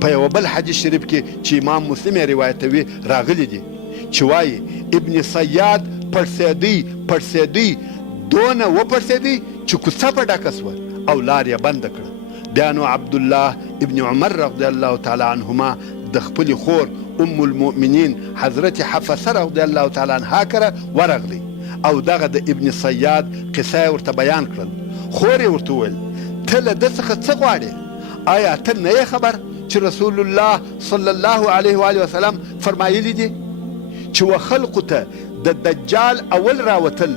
په یوه بل حدیث شریف کې چې امام مسلم یې روایتوي راغلی دي چې وایي ابن صیاد پړسېدی دونه وپړسېدی چې کوڅه په ډکه سوه او لار یې بنده کړه. بیا نو عبدالله ابن عمر رضی الله تعالی عنهما د خپلې خور ام المؤمنین حضرت حفصه رضی الله تعالی عنها کره ورغلی او دغه د ابن صیاد قصه ورته بیان کړل. خور یې ورته وویل ته له ده څخه څه غواړې؟ آیا ته نه یې خبر چې رسول الله صلی الله علیه و آله وسلم فرمایلی دي چې و خلقو ته د دجال اول راوتل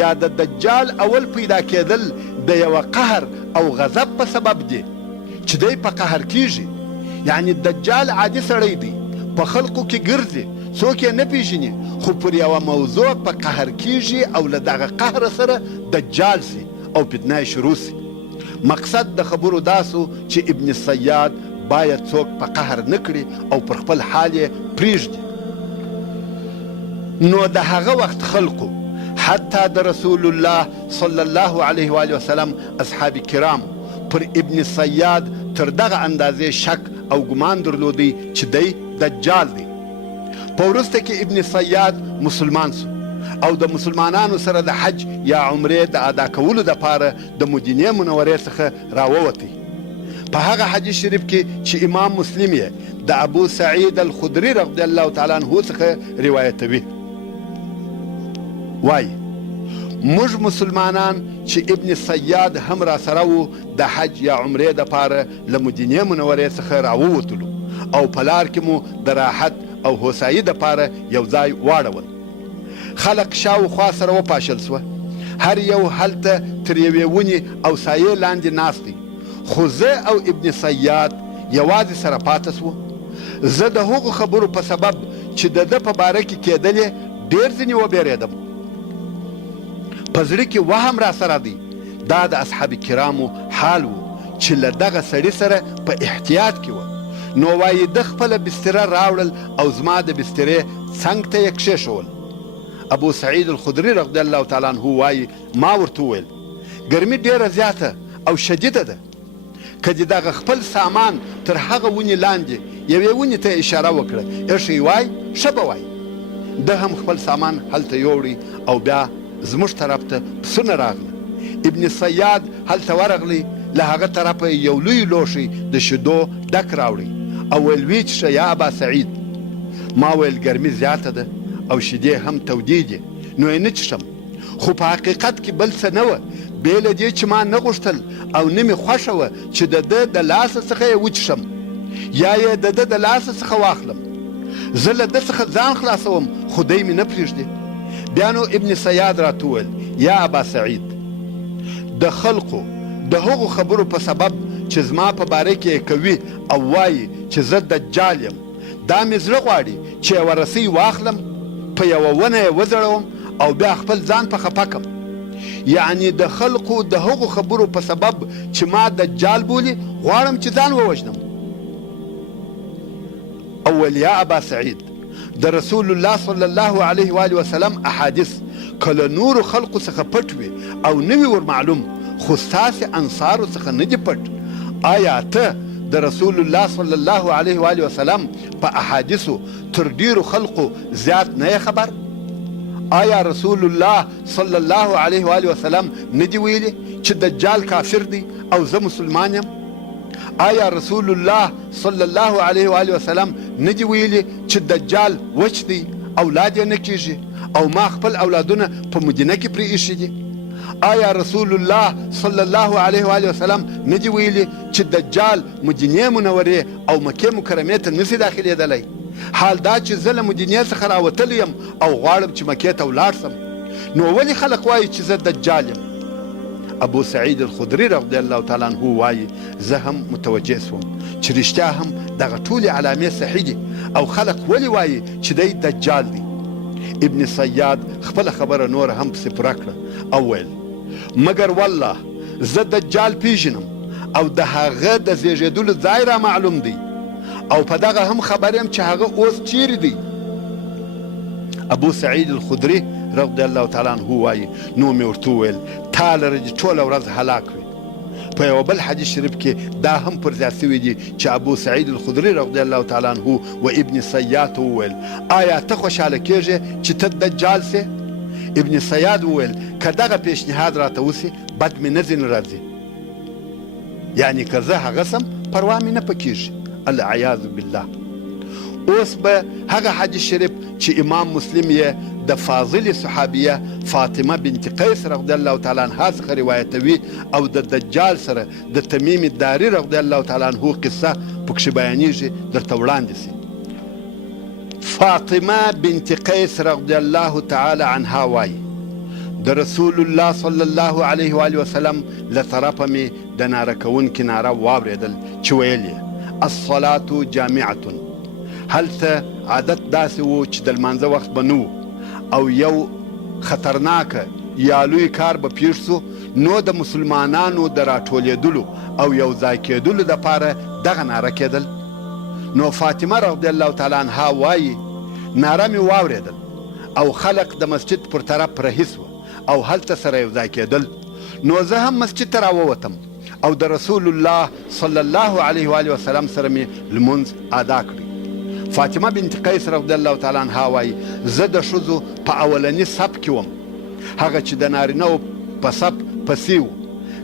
یا د دجال اول پیدا کېدل د یوه قهر او غضب په سبب دی چې دی په قهر کیږي، یعنی دجال عادي سړی دی، په خلقو کې ګرځي، څوک یې نه پیژني، خو پر یوه موضوع په قهر کیږي او له دغه قهر سره دجال سي او فتنه شروع سي. مقصد د خبرو داسو چې ابن صیاد باید څوک په قهر نه کړي او پر خپل حال یې پرېږدي. نو د هغه وخت خلقو حتی د رسول الله صلی الله علیه و آله وسلم اصحاب کرام پر ابن صیاد تر دغه اندازې شک او ګمان درلودی چې دی دجال دی. په وروسته کې ابن صیاد مسلمان سو او د مسلمانانو سره د حج یا عمرې د ادا کولو دپاره د مدینې منورې څخه راووتی. په هغه حدیث شریف کې چې امام مسلم یې د ابو سعید الخدري رضی الله تعالی عنه څخه روایتوي، وایي موږ مسلمانان چې ابن صیاد هم را سره وو د حج یا عمرې دپاره له مدینې منورې څخه راووتلو او په لار کې مو د راحت او هوسایي دپاره یو ځای واړول. خلق شاوخوا سره وپاشل سوه، هر یو هلته تر یوې ونې او سایې لاندې ناست دی، خو زه او ابن صیاد یوازې سره پاته سوه. زه د هغو خبرو په سبب چې د ده په باره کې کېدلې ډېر ځینې وبېرېدم. په زړه کې وهم را سره دی. دا د اصحاب کرامو حال و چې له دغه سړي سره په احتیاط کې وه. نو وایي ده خپله بستره راوړل او زما د بسترې څنګ ته یې کښېښول. ابو سعید الخدري رضی الله تعالی عنه وایي ما ورته وویل ګرمي ډېره زیاته او شدیده ده، که دې دغه خپل سامان تر هغه ونې لاندې یوې ونې ته اشاره وکړه ایښی وای ښه به وای. ده هم خپل سامان هلته یوړی او بیا زموږ طرف ته پسونه راغله. ابن صیاد هلته ورغلی، له هغه طرفه یو لوی لوښی د شیدو ډک راوړی او ویل ویې څښه یا ابا سعید. ما ویل ګرمي زیاته ده او شیدې هم تودې دي نو یې نه څښم، خو په حقیقت کې بل څه نه وه بې له دې چې ما نه غوښتل او نه مې خوښه وه چې د ده د لاسه څخه یې وڅښم یا یې د ده د لاسه څخه واخلم. زه له ده څخه ځان خلاصوم خو دی مې نه پرېږدي. بیا نو ابن سیاد راته وویل یا ابا سعید، د خلقو د هغو خبرو په سبب چې زما په باره کې یې کوي او وایي چې زه دجال یم، دا مې زړه غواړي چې یوه رسۍ واخلم، په یوه ونه یې وځړوم او بیا خپل ځان په خفه کم. یعنی د خلقو د هغو خبرو په سبب چې ما دجال بولي غواړم چې ځان ووژنم. اول یا ابا سعید، د رسول الله صلی الله علیه و آله وسلم احادیث کله نورو خلقو څخه پټ وي او نه وي ور معلوم، خو ستاسې انصارو څخه نه دي پټ. آیا ته د رسول الله صلی الله علیه و آله وسلم په احادیثو تر ډیرو خلقو زیات نه یې خبر؟ آیا رسول الله صلی الله علیه و آله وسلم نه دی ویلي چې دجال کافر دی او زه مسلمان یم؟ آیا رسول الله صلی الله علیه و آله وسلم نه دی ویلي چې دجال وچ دی، اولاد یې نه کیږي او ما خپل اولادونه په مدینه کې پرې ایښي دي؟ آیا رسول الله صلی الله علیه و آله وسلم نه دی ویلي چې دجال مدینې منورې او مکې مکرمې ته نشي داخلېدلی؟ حال دا چې زه له مدینې څخه راوتلی یم او غواړم چې مکې ته ولاړ سم، نو ولې خلک وایي چې زه دجال یم؟ ابو سعید الخدري رضی الله تعالی عنه وایي زه هم متوجه سوم چې رښتیا هم دغه ټولې علامې صحیح دي او خلک ولې وایي چې دی دجال دی. ابن صیاد خپله خبره نور هم پسې پوره کړه او ویل مګر والله زه دجال پیژنم او د هغه د زیږېدلو ځای را معلوم دی او په دغه هم خبر یم چې هغه اوس چیرې دی. ابو سعید الخدري رضی الله تعالی عنه وایي نو مې ورته وویل تا لره دې ټوله ورځ هلاک وي. په یو بل حدیث شریف کې دا هم پر ځای سوي دي چې ابو سعید الخدري رضی الله تعالی عنه و ابن سیاد ته وویل آیا ته خوشحاله کېږې چې ته دجال سې؟ ابن سیاد وویل که دغه پیشنهاد راته وسي بد مې نه ځینې راځي، یعنی که زه هغه سم پروا مې نه پکېږي. العیاذ بالله. اوس به هغه حدیث شریف چې امام مسلم یې د فاضل صحابیه فاطمه بنت قیس رضی الله تعالی عنها څخه روایتوي او د دجال سره د تمیم الداري رضی الله تعالی عنه قصه پکښې بیانیږي درته وړاندې سي. فاطمه بنت قیس رضی الله تعالی عنها وایي د رسول الله صلی الله علیه و آله وسلم له طرفه مې د ناره کوونکي ناره واورېدل چې ویل یې الصلاة جامعة. هلته عادت داسې و چې د لمانځه وخت به نه او یو خطرناکه یا لوی کار به پیښ سو، نو د مسلمانانو د راټولېدلو او یو ځای کېدلو دپاره دغه ناره کېدل. نو فاطمه رضی الله تعالی عنها وایي ناره مې واورېدل او خلق د مسجد پر طرف رهي سوه او هلته سره یو ځای کېدل. نو زه هم مسجد ته راووتم او د رسول الله صلی الله علیه و آله وسلم سره مې لمونځ ادا کړی. فاطمه بنت قیس رضی الله تعالی عنها وایي زه د ښځو په اولني صف کې وم، هغه چې د نارینهو په صف پسې و.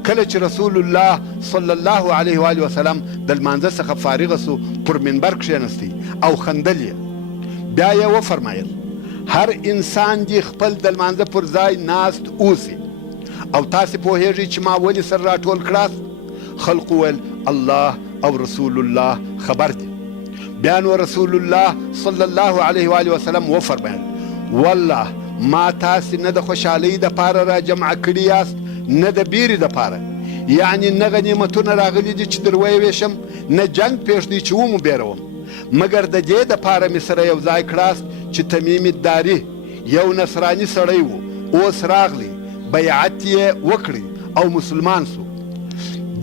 کله چې رسول الله صلی الله علیه و آله وسلم د لمانځه څخه فارغه سو پر منبر کښېنستی او خندل یې. بیا یې وفرمایل هر انسان دې خپل د لمانځه پر ځای ناست اوسي او تاسې پوهیږئ چې ما ولې سره راټول کړاست؟ خلقو ویل الله او رسول الله خبر دي. بیا نو رسول الله صلی الله علیه و آله وسلم وفرمایل والله ما تاسې نه د خوشحالۍ دپاره را جمع کړي یاست نه د بیرې دپاره، یعنی نه غنیمتونه راغلي دي چې در ویویشم نه جنګ پېښ دی چې ومو بیروم، مګر د دې دپاره مې سره یو ځای کړاست چې تمیم الداري یو نصراني سړی و اوس راغلی بیعت یې وکړي او مسلمان سو.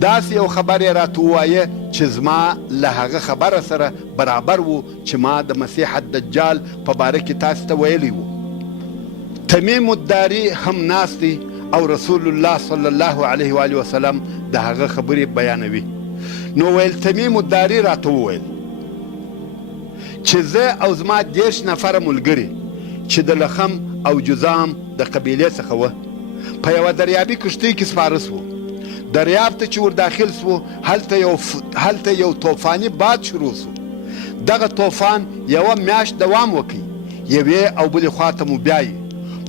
داسې یو خبر یې راته ووایه چې چې زما له هغه خبره سره برابر و چې ما د مسیح الدجال په باره کې تاسو ته ویلی و. تمیم الداري هم ناست دی او رسول الله صلی الله علیه و آله وسلم د هغه خبرې بیانوي. نو ویل تمیم الداري راته وویل چې زه او زما 10 نفره ملګري چې د لخم او جذام د قبیلې څخه وه په یوه دریابي کښتۍ کې سپاره سوو. دریاب ته چې ور داخل سوو هلته یو طوفاني باد شروع سو. دغه طوفان یوه میاشت دوام وکړي. یوې او بلې خواته مو بیایي.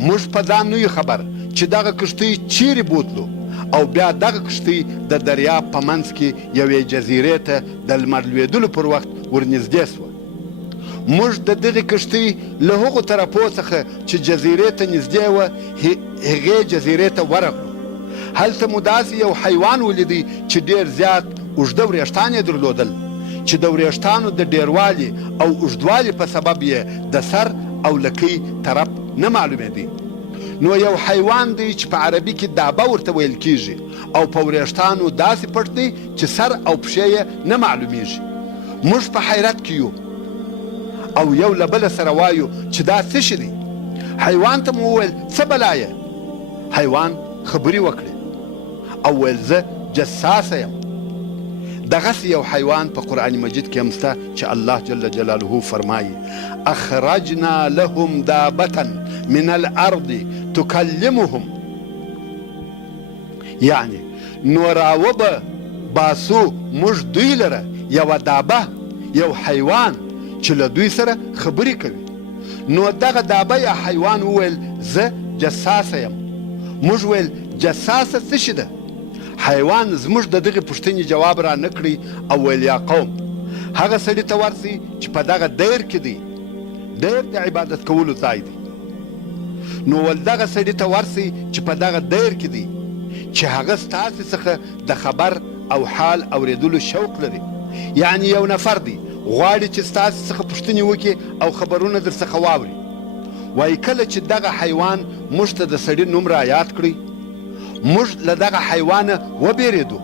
موږ په ځان نه یو خبر چې دغه کښتۍ چیرې بوتلو او بیا دغه کښتۍ د دریاب په منځ کې یوې جزیرې ته د لمر لوېدلو پر وخت ورنږدې سوه. موږ د دغې کښتۍ له هغو طرفو څخه چې جزیرې ته نږدې وه هغې جزیرې ته ورغلو. هلته مو داسې یو حیوان ولیدی چې ډېر زیات اوږده وریښتان یې درلودل چې د وریښتانو د ډېروالي او اوږدوالي په سبب یې د سر او لکۍ طرف نه معلومېدی. نو یو حیوان دی چې په عربي کې دابه ورته ویل کیږي او په وریښتانو داسې پټ دی چې سر او پښې یې نه معلومیږي. موږ په حیرت کې یو او یو له بله سره وایو چې دا څه شي دی. حیوان ته مو وویل څه بلایه؟ حیوان خبرې وکړې او ویل زه جساسه یم. دغسې یو حیوان په قرآن مجید کې هم شته چې الله جل جلاله فرمایي اخرجنا لهم دابة من الارض تکلمهم، یعنی نو راوبه باسو موږ دوی لره یوه دابه، یو حیوان چې له دوی سره خبرې کوي. نو دغه دابه یا حیوان وویل زه جساسه یم. موږ ویل جساسه څه شي ده؟ حیوان زموږ د دغې پوښتنې جواب را نه کړی او ویل یا قوم هغه سړي ته ورسئ چې په دغه دیر کې دی. دیر د عبادت کولو ځای دی. نو ول دغه سړي ته ورسئ چې په دغه دیر کې دی چې هغه ستاسې څخه د خبر او حال اورېدلو شوق لري. یعنی یو نفر دی غواړي چې ستاسې څخه پوښتنې وکړي او خبرونه در څخه واوري. وایي کله چې دغه حیوان موږ ته د سړي نوم را یاد کړی موږ له دغه حیوانه وبېرېدو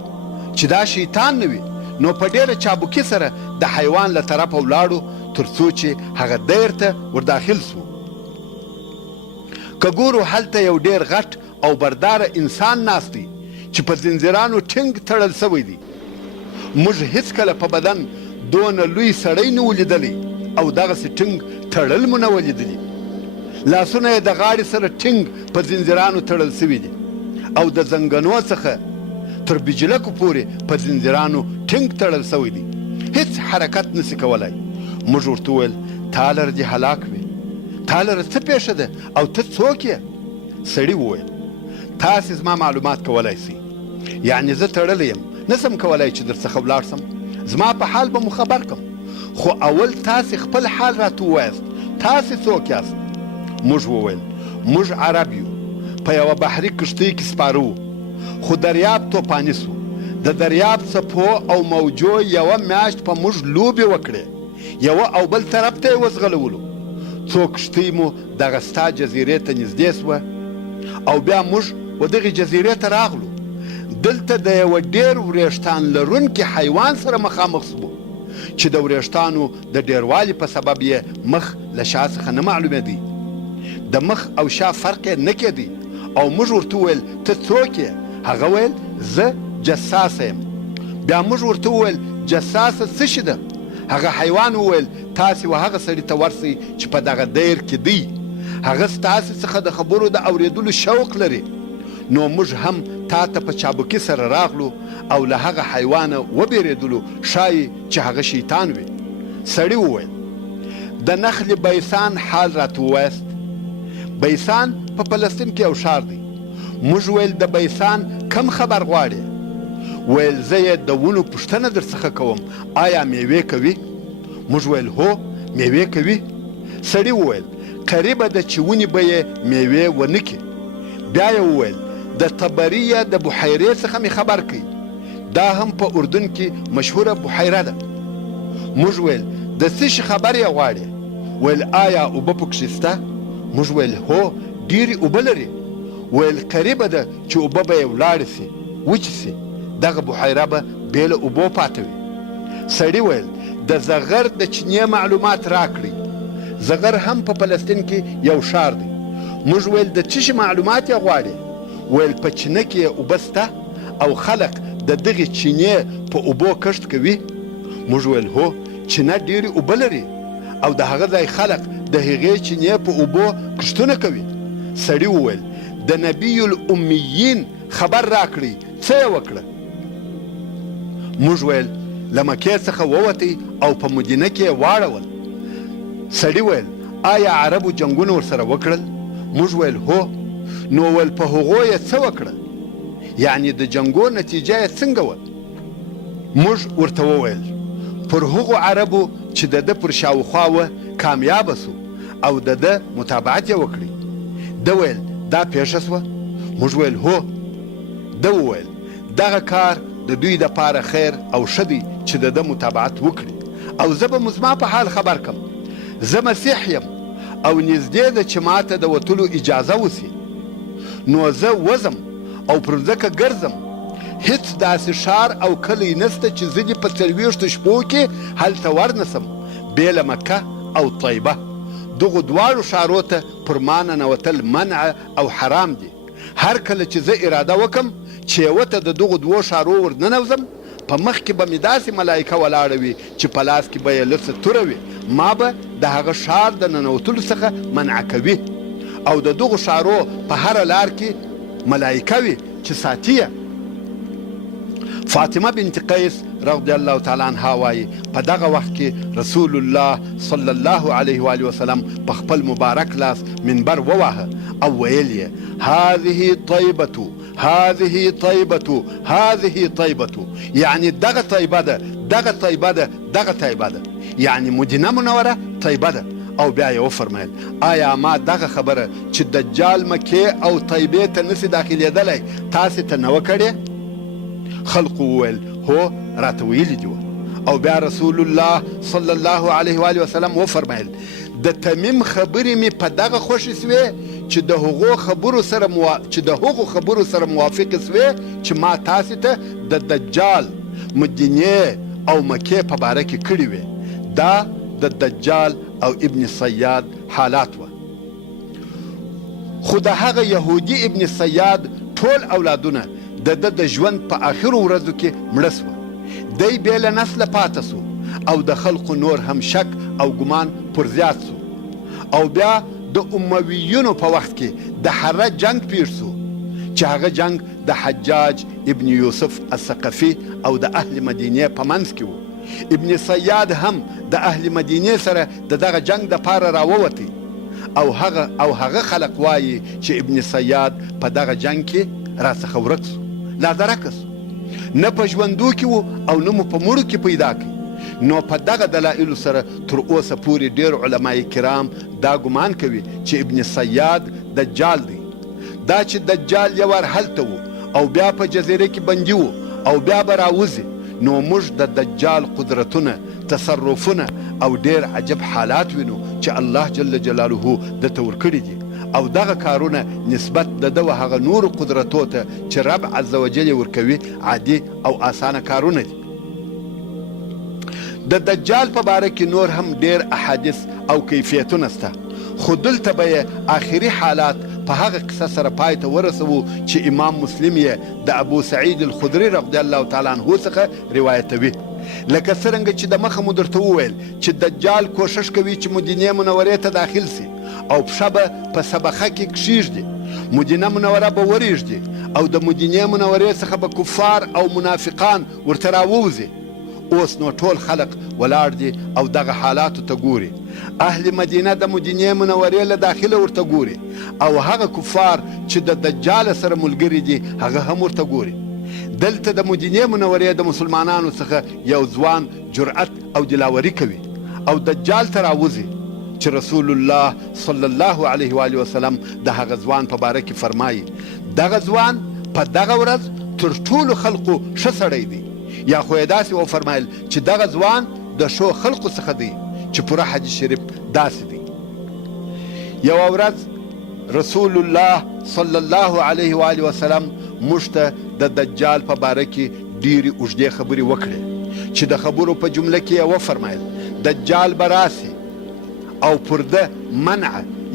چې دا شیطان نه وي. نو په ډېره چابکي سره د حیوان له طرفه ولاړو تر څو چې هغه دیر ته ورداخل سو. که ګورو هلته یو ډېر غټ او برداره انسان ناست دی چې په زنځیرانو ټینګ تړل سوی دی. موږ هیڅکله په بدن دونه لوی سړی نه ولیدلی او دغسې ټینګ تړل مو نه ولیدلي. لاسونه یې د غاړې سره ټینګ په زنځیرانو تړل سوي دي او د زنګنو څخه تر بجلکو پورې په زنځیرانو ټینګ تړل سوی دی. هیڅ حرکت نسی کولی. موږ ورته وویل تا لره دې هلاک وي، تا لره څه پیښه ده او ته څوک یې؟ سړي وویل تاسې زما معلومات کولی سئ، یعنې زه تړلی یم نسم کولی چې در څخه ولاړ سم. زما په حال به مو خبر کم، خو اول تاسې خپل حال راته ووایاست. تاسې څوک یاست؟ موږ وویل موږ عرب یو، په یوه بحري کښتۍ کې سپاره وو، خو دریاب توپاني سو. د دریاب څپو او موجو یوه میاشت په موږ لوبې وکړې، یوه او بل طرف ته یې وځغلولو. څو کښتۍ مو دغه ستا جزیرې ته نږدې سوه او بیا موږ و دغې جزیرې ته راغلو. دلته د یوه ډېر وریښتان لرونکي حیوان سره مخامخ سوو چې د وریښتانو د ډېروالي په سبب یې مخ له شا څخه نه معلومېدی. د مخ او شا فرق یې نه کېدی او موږ ورته وویل ته څوک یې؟ هغه ویل زه جساسه یم. بیا موږ ورته وویل جساسه څه شي ده؟ هغه حیوان وویل تاسې و هغه سړي ته ورسئ چې په دغه دیر کې دی. هغه ستاسې څخه د خبرو د اورېدلو شوق لري. نو موږ هم تا ته په چابکي سره راغلو او له هغه حیوانه وبېرېدلو ښایي چې هغه شیطان وي. سړي وویل د نخل بیسان حال راته ووایست. بیسان په فلسطین کې یو ښار دی. موږ ویل د بیسان کم خبر غواړې؟ ویل زه یې د ونو پوښتنه در څخه کوم آیا میوې کوي؟ موږ ویل هو میوې کوي. سړي وویل قریبه ده چې ونې به یې میوې ونه کړي. بیا یې وویل د طبریه د بحیرې څخه مې خبر کړي، دا هم په اردن کې مشهوره بحیره ده. موږ ویل د څه شي خبر یې غواړې؟ ویل آیا اوبه پکښې شته؟ موږ ویل هو ډېرې اوبه لري. ویل قریبه ده چې اوبه به یې ولاړې سي وچې سي، دغه بحیره به بې له اوبو پاته وي. سړي ویل د زغر د چینې معلومات راکړئ. زغر هم په فلسطین کې یو ښار دی. موږ ویل د څه شي معلومات یې غواړې؟ ویل په چینه کې اوبه شته او خلق د دغې چینې په اوبو کښت کوي. موږ ویل هو، چینه ډېرې اوبه لري او د هغه ځای خلق د هغې چینې په اوبو کښتونه کوي. سړي وویل د نبي الامیین خبر راکړئ، څه یې وکړه؟ موږ ویل له مکې څخه ووتی او په مدینه کې یې واړول. سړي ویل آیا عربو جنګونه ورسره وکړل؟ موږ ویل هو. نو ول په هغو یې څه وکړه؟ یعنې د جنګو نتیجه یې څنګه وه؟ موږ ورته وویل پر هغو عربو چې د ده پر شاوخوا وه کامیابه سو او د ده متابعت یې وکړي. ده ویل دا پیښه سوه؟ موږ ویل هو. ده وویل دغه کار د دوی دپاره خیر او ښه دی چې د ده متابعت وکړي او زه به زما په حال خبر کم. زه مسیح یم او نږدې ده چې ماته د وتلو اجازه وسي. نو زه وزم او پر ځمکه ګرځم. هیڅ داسې ښار او کلی نسته چې زه دې په 40 شپو کې هلته ورنسم بې له مکه او طیبه. دغو دواړو ښارو ته پر ما ننوتل منع او حرام دي. هر کله چې زه اراده وکم چې یوه ته د دغو دوو ښارو ورننوځم، په مخ کې به مې داسې ملایکه ولاړه وي چې په لاس کې به یې لڅه توره وي. ما به د هغه ښار د ننوتلو څخه منع کوي او د دغو ښارو په هره لار کې ملایکه وي چې ساتي یې. فاطمه بنت قیس رضی الله تعالی عنها وایي په دغه وخت کې رسول الله صلی الله علیه و آله وسلم په خپل مبارک لاس منبر وواهه او ویل یې هذه طیبة هذه طیبة هذه طیبة، یعنی دغه طیبه ده، دغه طیبه ده، دغه طیبه ده، یعنی مدینه منوره طیبه ده. او بیا یې وفرمیل آیا ما دغه خبره چې دجال مکې او طیبې ته نسي داخلېدلی تاسې ته نه وکړې؟ خلقو وویل هو، راته ویلي دي. او بیا رسول الله صلی الله علیه و آله وسلم وفرمیل د تمیم خبرې مې په دغه خوښې سوې چې د هغو خبرو سره موافقې سوې چې ما تاسې ته د دجال مدینې او مکې په باره کې کړي وې. دا د دجال او ابن صیاد حالات وه. خو د هغه یهودي ابن صیاد ټول اولادونه د ده د ژوند په آخرو ورځو کې مړه سوه. دی بې له نسله پاته سو او د خلقو نور هم شک او ګمان پر زیات سو. او بیا د امویینو په وخت کې د حره جنگ پیښ سو چې هغه جنگ د حجاج ابن یوسف الثقفي او د اهل مدینې په منځ کې و. ابن صیاد هم د اهل مدینې سره د دغه جنگ دپاره راووتی او هغه خلق وایي چې ابن صیاد په دغه جنگ کې راڅخه ورک سو، لادرکه سو، نه په ژوندو کې و او نه مو په مړو کې پیدا کړي. نو په دغه دلایلو سره تر اوسه پورې ډېر علمای کرام دا ګمان کوي چې ابن صیاد دجال دی. دا چې دجال یو وار هلته و او بیا په جزیره کې بندي و او بیا به راوځي، نو موږ د دجال قدرتونه، تصرفونه او ډېر عجب حالات وینو چې الله جل جلاله دته ورکړي دي او دغه کارونه نسبت د ده و هغه نورو قدرتو ته چې رب عز وجل ورکوي عادي او اسانه کارونه دي. د دجال په باره کې نور هم ډېر احادیث او کیفیتونه سته، خو دلته به یې آخري حالات په هغه قصه سره پای ته ورسوو چې امام مسلم یې د ابو سعید الخدري رضی الله تعالی عنه څخه روایتوي. لکه څرنګه چې د مخه مو درته وویل چې دجال کوشش کوي چې مدینې منورې ته داخل سي او پښه به په سبخه کې کښیږدي، مدینه منوره به ورېږدي او د مدینې منورې څخه به کفار او منافقان ورته راووځي. اوس نو ټول خلق ولاړ دي او دغه حالاتو ته ګوري. اهل مدینه د مدینې منورې له داخله ورته ګوري او هغه کفار چې د دجال سره ملګري دي هغه هم ورته ګوري. دلته د مدینې منورې د مسلمانانو څخه یو ځوان جرأت او دلاوري کوي او دجال ته راوځي چې رسول الله صلی الله علیه و آله وسلم د هغه ځوان په باره کې فرمایي دغه ځوان په دغه ورځ تر ټولو خلقو ښه سړی دی. یا خو یې داسې وفرمایل چې دغه ځوان د ښو خلقو څخه دی چې پوره حدیث شریف داسې دی. یوه ورځ رسول الله صلی الله علیه و آله وسلم موږ ته د دجال په باره کې ډېرې اوږدې خبرې وکړې چې د خبرو په جمله کې یې وفرمایل دجال به راسي او پر ده منع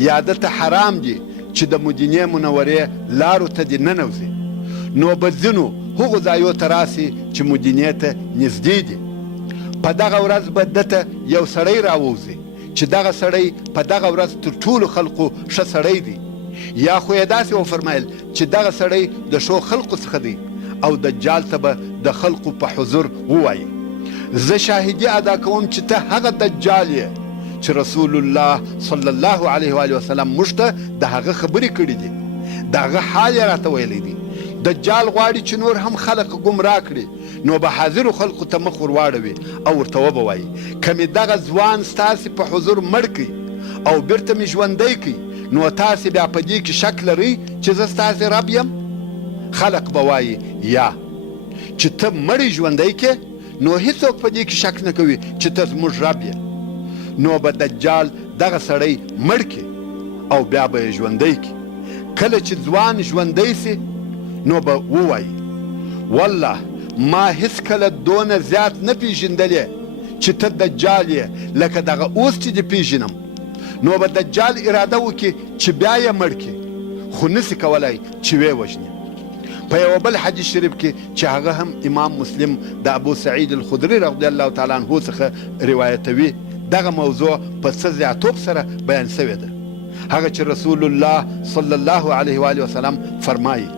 یا ده ته حرام دي چې د مدینې منورې لارو ته دې ننوځي، نو به ځینو هغو ځایو ته راسي چې مدینې ته نږدې دي. په دغه ورځ به ده ته یو سړی راووځي چې دغه سړی په دغه ورځ تر ټولو خلقو ښه سړی دی، یا خو یې داسې وفرمایل چې دغه سړی د ښو خلقو څخه دی، او دجال ته به د خلقو په حضور ووایي زه شاهدي ادا کوم چې ته هغه دجال یې چې رسول الله صلی الله علیه و آله وسلم موږ ته د هغه خبرې کړي دي، د هغه حال یې راته ویلی دی. دجال غواړي چې نور هم خلق ګمراه کړي، نو به حاضرو خلقو ته مخ ور واړوي او ورته وبه وایي که مې دغه ځوان ستاسې په حضور مړ کړي او بیرته مې ژوندی کړي، نو تاسې بیا په دې کې شک لرئ چې زه ستاسې رب یم؟ خلق به وایي یا. چې ته مړی ژوندی کې، نو هیڅوک په دې کې شک نه کوي چې ته زموږ رب یې. نو به دجال دغه سړی مړ کړي او بیا به یې ژوندی کړي. کله چې ځوان ژوندی سي، نو به ووایي والله ما هیڅ کله دونه زیات نه پیژندلې چې ته دجال یې لکه دغه اوس چې دې پیژنم. نو به دجال اراده وکړي چې بیا یې مړ کړي، خو نسي کولی چې ویې وژني. په یو بل حدیث شریف کې چې هغه هم امام مسلم د ابو سعید الخدري رضی الله تعالی عنه څخه روایتوي، دغه موضوع په څه زیاتوب سره بیان شوې ده. هغه چې رسول الله صلی الله علیه و آله وسلم فرمایي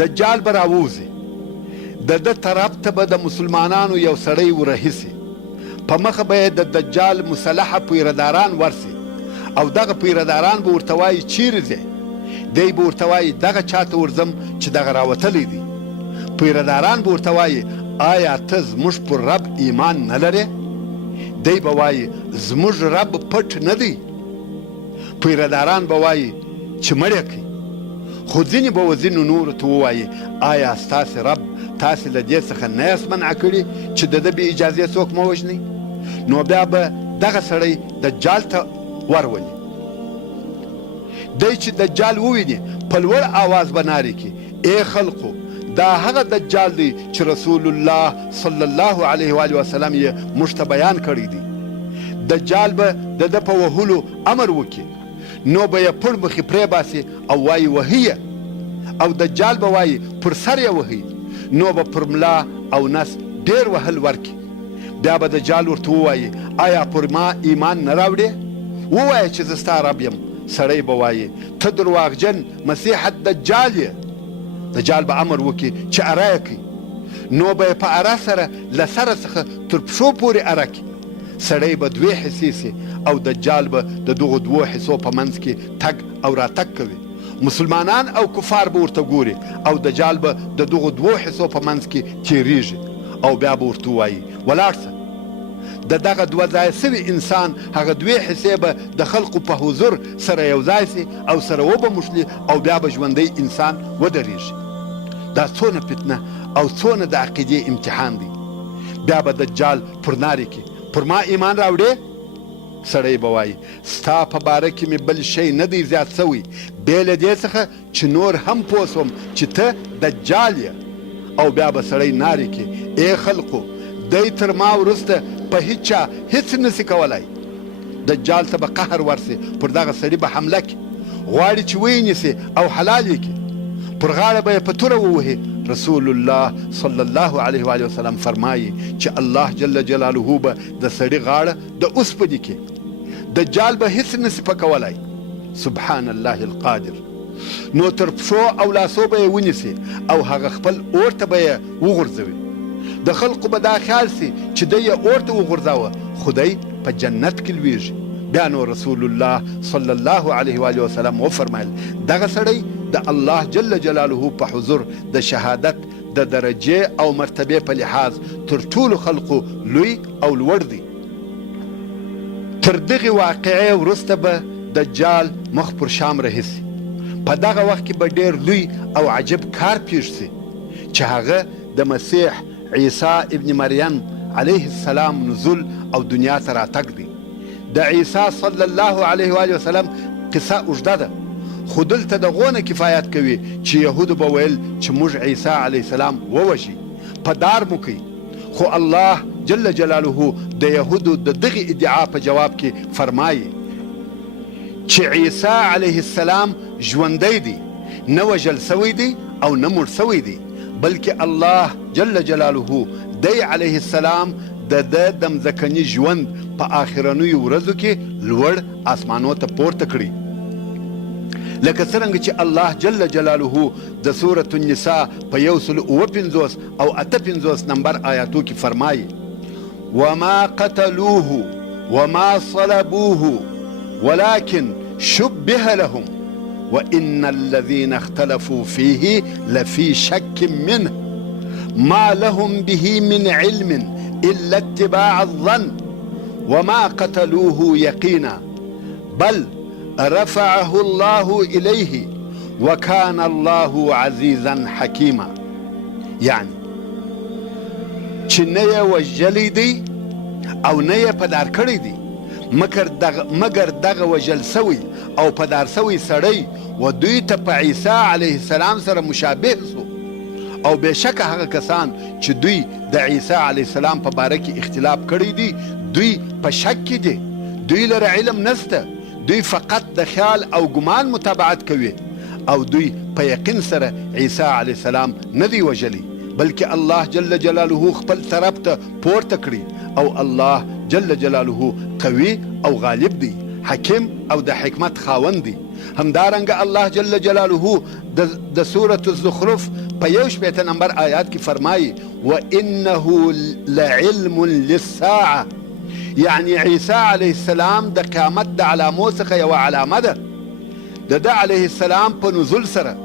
دجال به راووځي، د ده طرف ته به د مسلمانانو یو سړی ورهیسي، په مخه به د دجال مسلحه پیرداران ورسي، او دغه پیرداران به ورته وایي چیرې ځې؟ دی به ورته وایي دغه چاته ورځم چې دغه راوتلی دی. پیرداران به ورته وایي آیا ته زموږ پر رب ایمان نه لرې؟ دی به وایي زموږ رب پټ نه دی. پیرداران به وایي چې مړ یې کړي. خو ځینې به وځینو نورو ته ووایي آیا ستاسې رب تاسې له دې څخه نه یاست منع کړي چې د ده بې اجازې څوک مه وژنئ؟ نو بیا به دغه سړی دجال ته ورولي. دی چې دجال وویني په لوړ آواز به نارې کړي ای خلقو دا هغه دجال دی چې رسول الله صلی الله علیه و آله وسلم یې موږ ته بیان کړی دی. دجال به د ده په وهلو امر وکړي، نو به یې پړ مخې پرېباسي او وایي وهي، او دجال به وایي پر سر یې وهي، نو به پر ملا او نس ډېر وهل ورکړي. بیا به دجال ورته ووایي آیا پر ما ایمان نه راوړې؟ ووایه چې زه ستا رب یم. سړی به وایي ته درواغجن مسیح دجال یې. دجال به امر وکړي چې اره یې کړي، نو به یې په اره سره له سره څخه تر پښو پورې اره کړي. سړی به دوې حصې سي، او دجال به د دغو دوو حصو په منځ کې تګ او راتګ کوي. مسلمانان او کفار به ورته ګوري، او دجال به د دغو دوو حصو په منځ کې تېرېږي، او بیا به ورته ووایي ولاړ شه. د دغه دوه ځای سوي انسان هغه دوې حصې به د خلقو په حضور سره یو ځای سي او سره وبه مشلي، او بیا به ژوندی انسان ودرېږي. دا څونه فتنه او څونه د عقیدې امتحان دی. بیا به دجال پر نارې کې پر ما ایمان راوړې؟ سړی به وایي ستا په باره کې مې بل شی نه دی زیات سوی بې له دې څخه چې نور هم پوه سوم چې ته دجال یې. او بیا به سړی نارې کې ای خلقو دی تر ما وروسته په هیڅ چا هیڅ نسي کولی. دجال ته به قهر ورسي، پر دغه سړي به حمله کړي، غواړي چې ویې نیسي او حلال یې کړي. پر غاړه به یې په توره ووهي. رسول الله صلی الله علیه و آله وسلم فرمایي چې الله جل جلاله به د سړي غاړه د اوسپنې کړي، دجال به هیڅ نسي پکولی. سبحان الله القادر. نو تر پښو او لاسو به یې ونیسي، او هغه خپل اور ته به یې وغورځوي. د خلقو به دا خیال سي چې دی یې اور ته وغورځاوه، خو دی په جنت کې لویږي. بیا نو رسول الله صلی الله علیه و آله وسلم وفرمایل دغه سړی د الله جل جلاله په حضور د شهادت د درجې او مرتبې په لحاظ تر ټولو خلقو لوی او لوړ دی. تر دغې واقعې وروسته به دجال مخ پر شام رهیسي. په دغه وخت کې به ډېر لوی او عجب کار پیښ سي چې هغه د مسیح عیسی ابن مریم علیه السلام نزول او دنیا ته راتګ دی. د عیسی صلی الله علیه و آله وسلم قصه اوږده ده، خو دلته د غونه کفایت کوي چې یهودو به ویل چې موږ عیسی علیه السلام ووژي، په دار مو کوي. خو الله جل جلاله د یهودو د دغه ادعا په جواب کې فرمایي چې عیسی علیه السلام ژوندی دی، نه وژل سوی دی او نه مړ سوی دی، بلکې الله جل جلاله دی علیه السلام د مځکني ژوند په آخرنیو ورځو کې لوړ آسمانو ته پورته کړي، لکه څرنګه چې الله جل جلاله د سورة النساء په 159 او 58 نمبر آیاتو کې فرمایي وما قتلوه وما صلبوه ولكن شبه لهم وإن الذين اختلفوا فيه لفي شك منه ما لهم به من علم إلا اتباع الظن وما قتلوه يقينا بل رفعه الله إليه وكان الله عزيزا حكيما. يعني چې نه یې وژلی دی او نه یې پدار کړی دی مګر دغه وژل سوی او پدار سوی سړی و دوی ته په عیسی علیه السلام سره مشابه سو، او بېشکه هغه کسان چې دوی د عیسی علیه السلام په باره کې اختلاف کړی دي دوی په شک کې دي، دوی لره علم نسته، دوی فقط د خیال او ګمان متابعت کوي او دوی په یقین سره عیسی علیه السلام نه دی وژلی، بلکې الله جل جلاله خپل طرف ته پورته کړي او الله جل جلاله قوي او غالب دی، حکیم او د حکمت خاوند دی. همدارنګه الله جل جلاله د سورة الزخرف په 61 نمبر آیات کې فرمایي وانه لعلم للساعه، يعني عیسی علیه السلام د قیامت د علامو څخه یوه علامه ده. د ده علیه السلام په نزول سره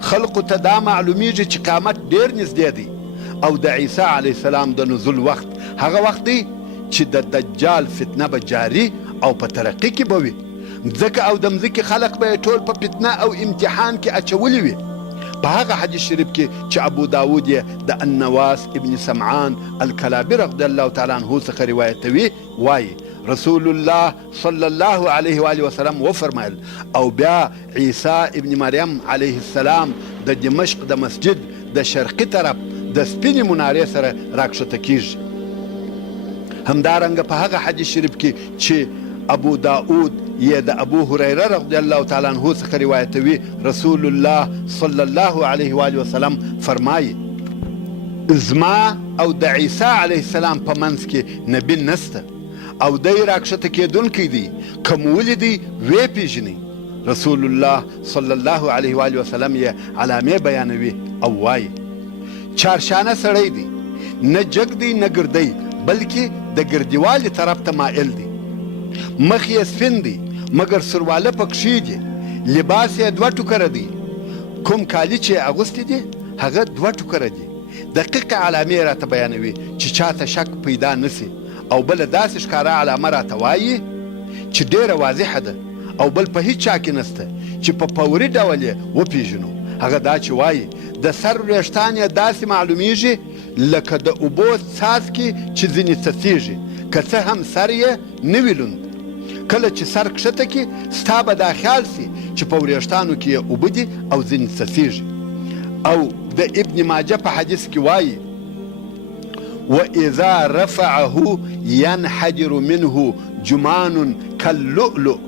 خلقو ته دا معلومیږي چې قیامت ډیر نږدې دی، او د عیسی علیه السلام د نزول وخت هغه وخت دی چې د دجال فتنه به جاري او په ترقي کې به وي، ځکه او د مځکې خلق به یې ټول په فتنه او امتحان کې اچولی وي. په هغه حدیث شریف کې چې ابو داود یې د النواس ابن سمعان الکلابي رضی الله تعالی عنه څخه روایتوي، وایي رسول الله صلی الله علیه و آله وسلم وفرمایل او بیا عیسی ابن مریم علیه السلام د دمشق د مسجد د شرقي طرف د سپینې منارې سره راکښته کیږي. همدارنګه په هغه حدیث شریف کې چې ابو داود یې د ابو هریره رضی الله تعالی عنه څخه روایتوي رسول الله صلی الله علیه و آله وسلم فرمایي زما او د عیسی علیه السلام په منځ کې نبی نسته او دی راکښته کېدونکی دی، که مو ولیدی ویې پیژنئ. رسول الله صلی الله علیه و آله وسلم یې علامې بیانوي او وایي چارشانه سړی دی، نه جګ دی نه ګردی، بلکې د ګردیوالي طرف ته مائل دی، مخ یې سپین دی مګر سرواله پکښې دي، لباس یې 2 ټوکره دی، کوم کالي چې اغوستی دي هغه 2 ټوکره دي. دقیقه علامې راته بیانوي چې چاته شک پیدا نسی، او بل داسې ښکاره علامه راته وایي چې ډیره واضحه ده او بل په هیڅ چا کې نسته چې په فوري ډول یې وپیژنو. هغه دا چې وایي د سر وریښتان یې داسې معلومیږي لکه د اوبو څاڅکي چې ځینې څڅیږي، که څه هم سر یې نه وي لوند. کله چې سر کښته کړي ستا به دا خیال سي چې په وریښتانو کې یې اوبه دي او ځینې څڅیږي. او د ابن ماجه په حدیث کې وایي وإذا رفعه ينحدر منه جمان كاللؤلؤ،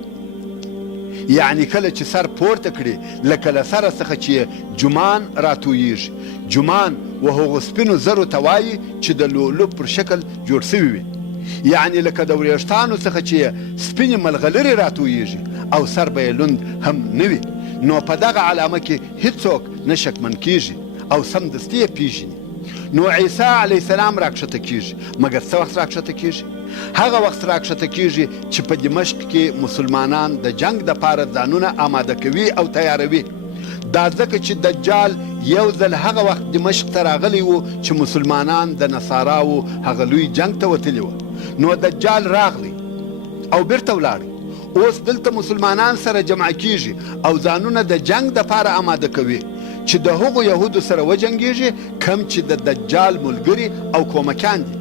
يعني کله چې سر پورته کړي لکه له سره څخه چې جمان راتویږي. جمان وهغو سپینو زرو ته وایي چې د لؤلؤ پر شکل جوړ سوي وي، يعني لکه د وریښتانو څخه چې سپینې ملغلرې راتویږي او سر به یې لوند هم نه وي. نو په دغه علامه کې هیڅوک نه شکمن کیږي او سمدستي یې پیژني. نو عیسی علیه السلام راکښته کیږي، مګر څه وخت راکښته کیږي؟ هغه وخت راکښته کیږي چې په دمشق کې مسلمانان د جنگ دپاره ځانونه آماده کوي او تیاروي. دا ځکه چې دجال یو ځل هغه وخت دمشق ته راغلی و چې مسلمانان د نصاراو هغه لوی جنگ ته وتلي و. نو دجال راغلی او بیرته ولاړی، اوس دلته مسلمانان سره جمع کیږي او ځانونه د جنگ دپاره آماده کوي چې د هغو یهودو سره وجنګیږي کم چې د دجال ملګري او کومکان دي.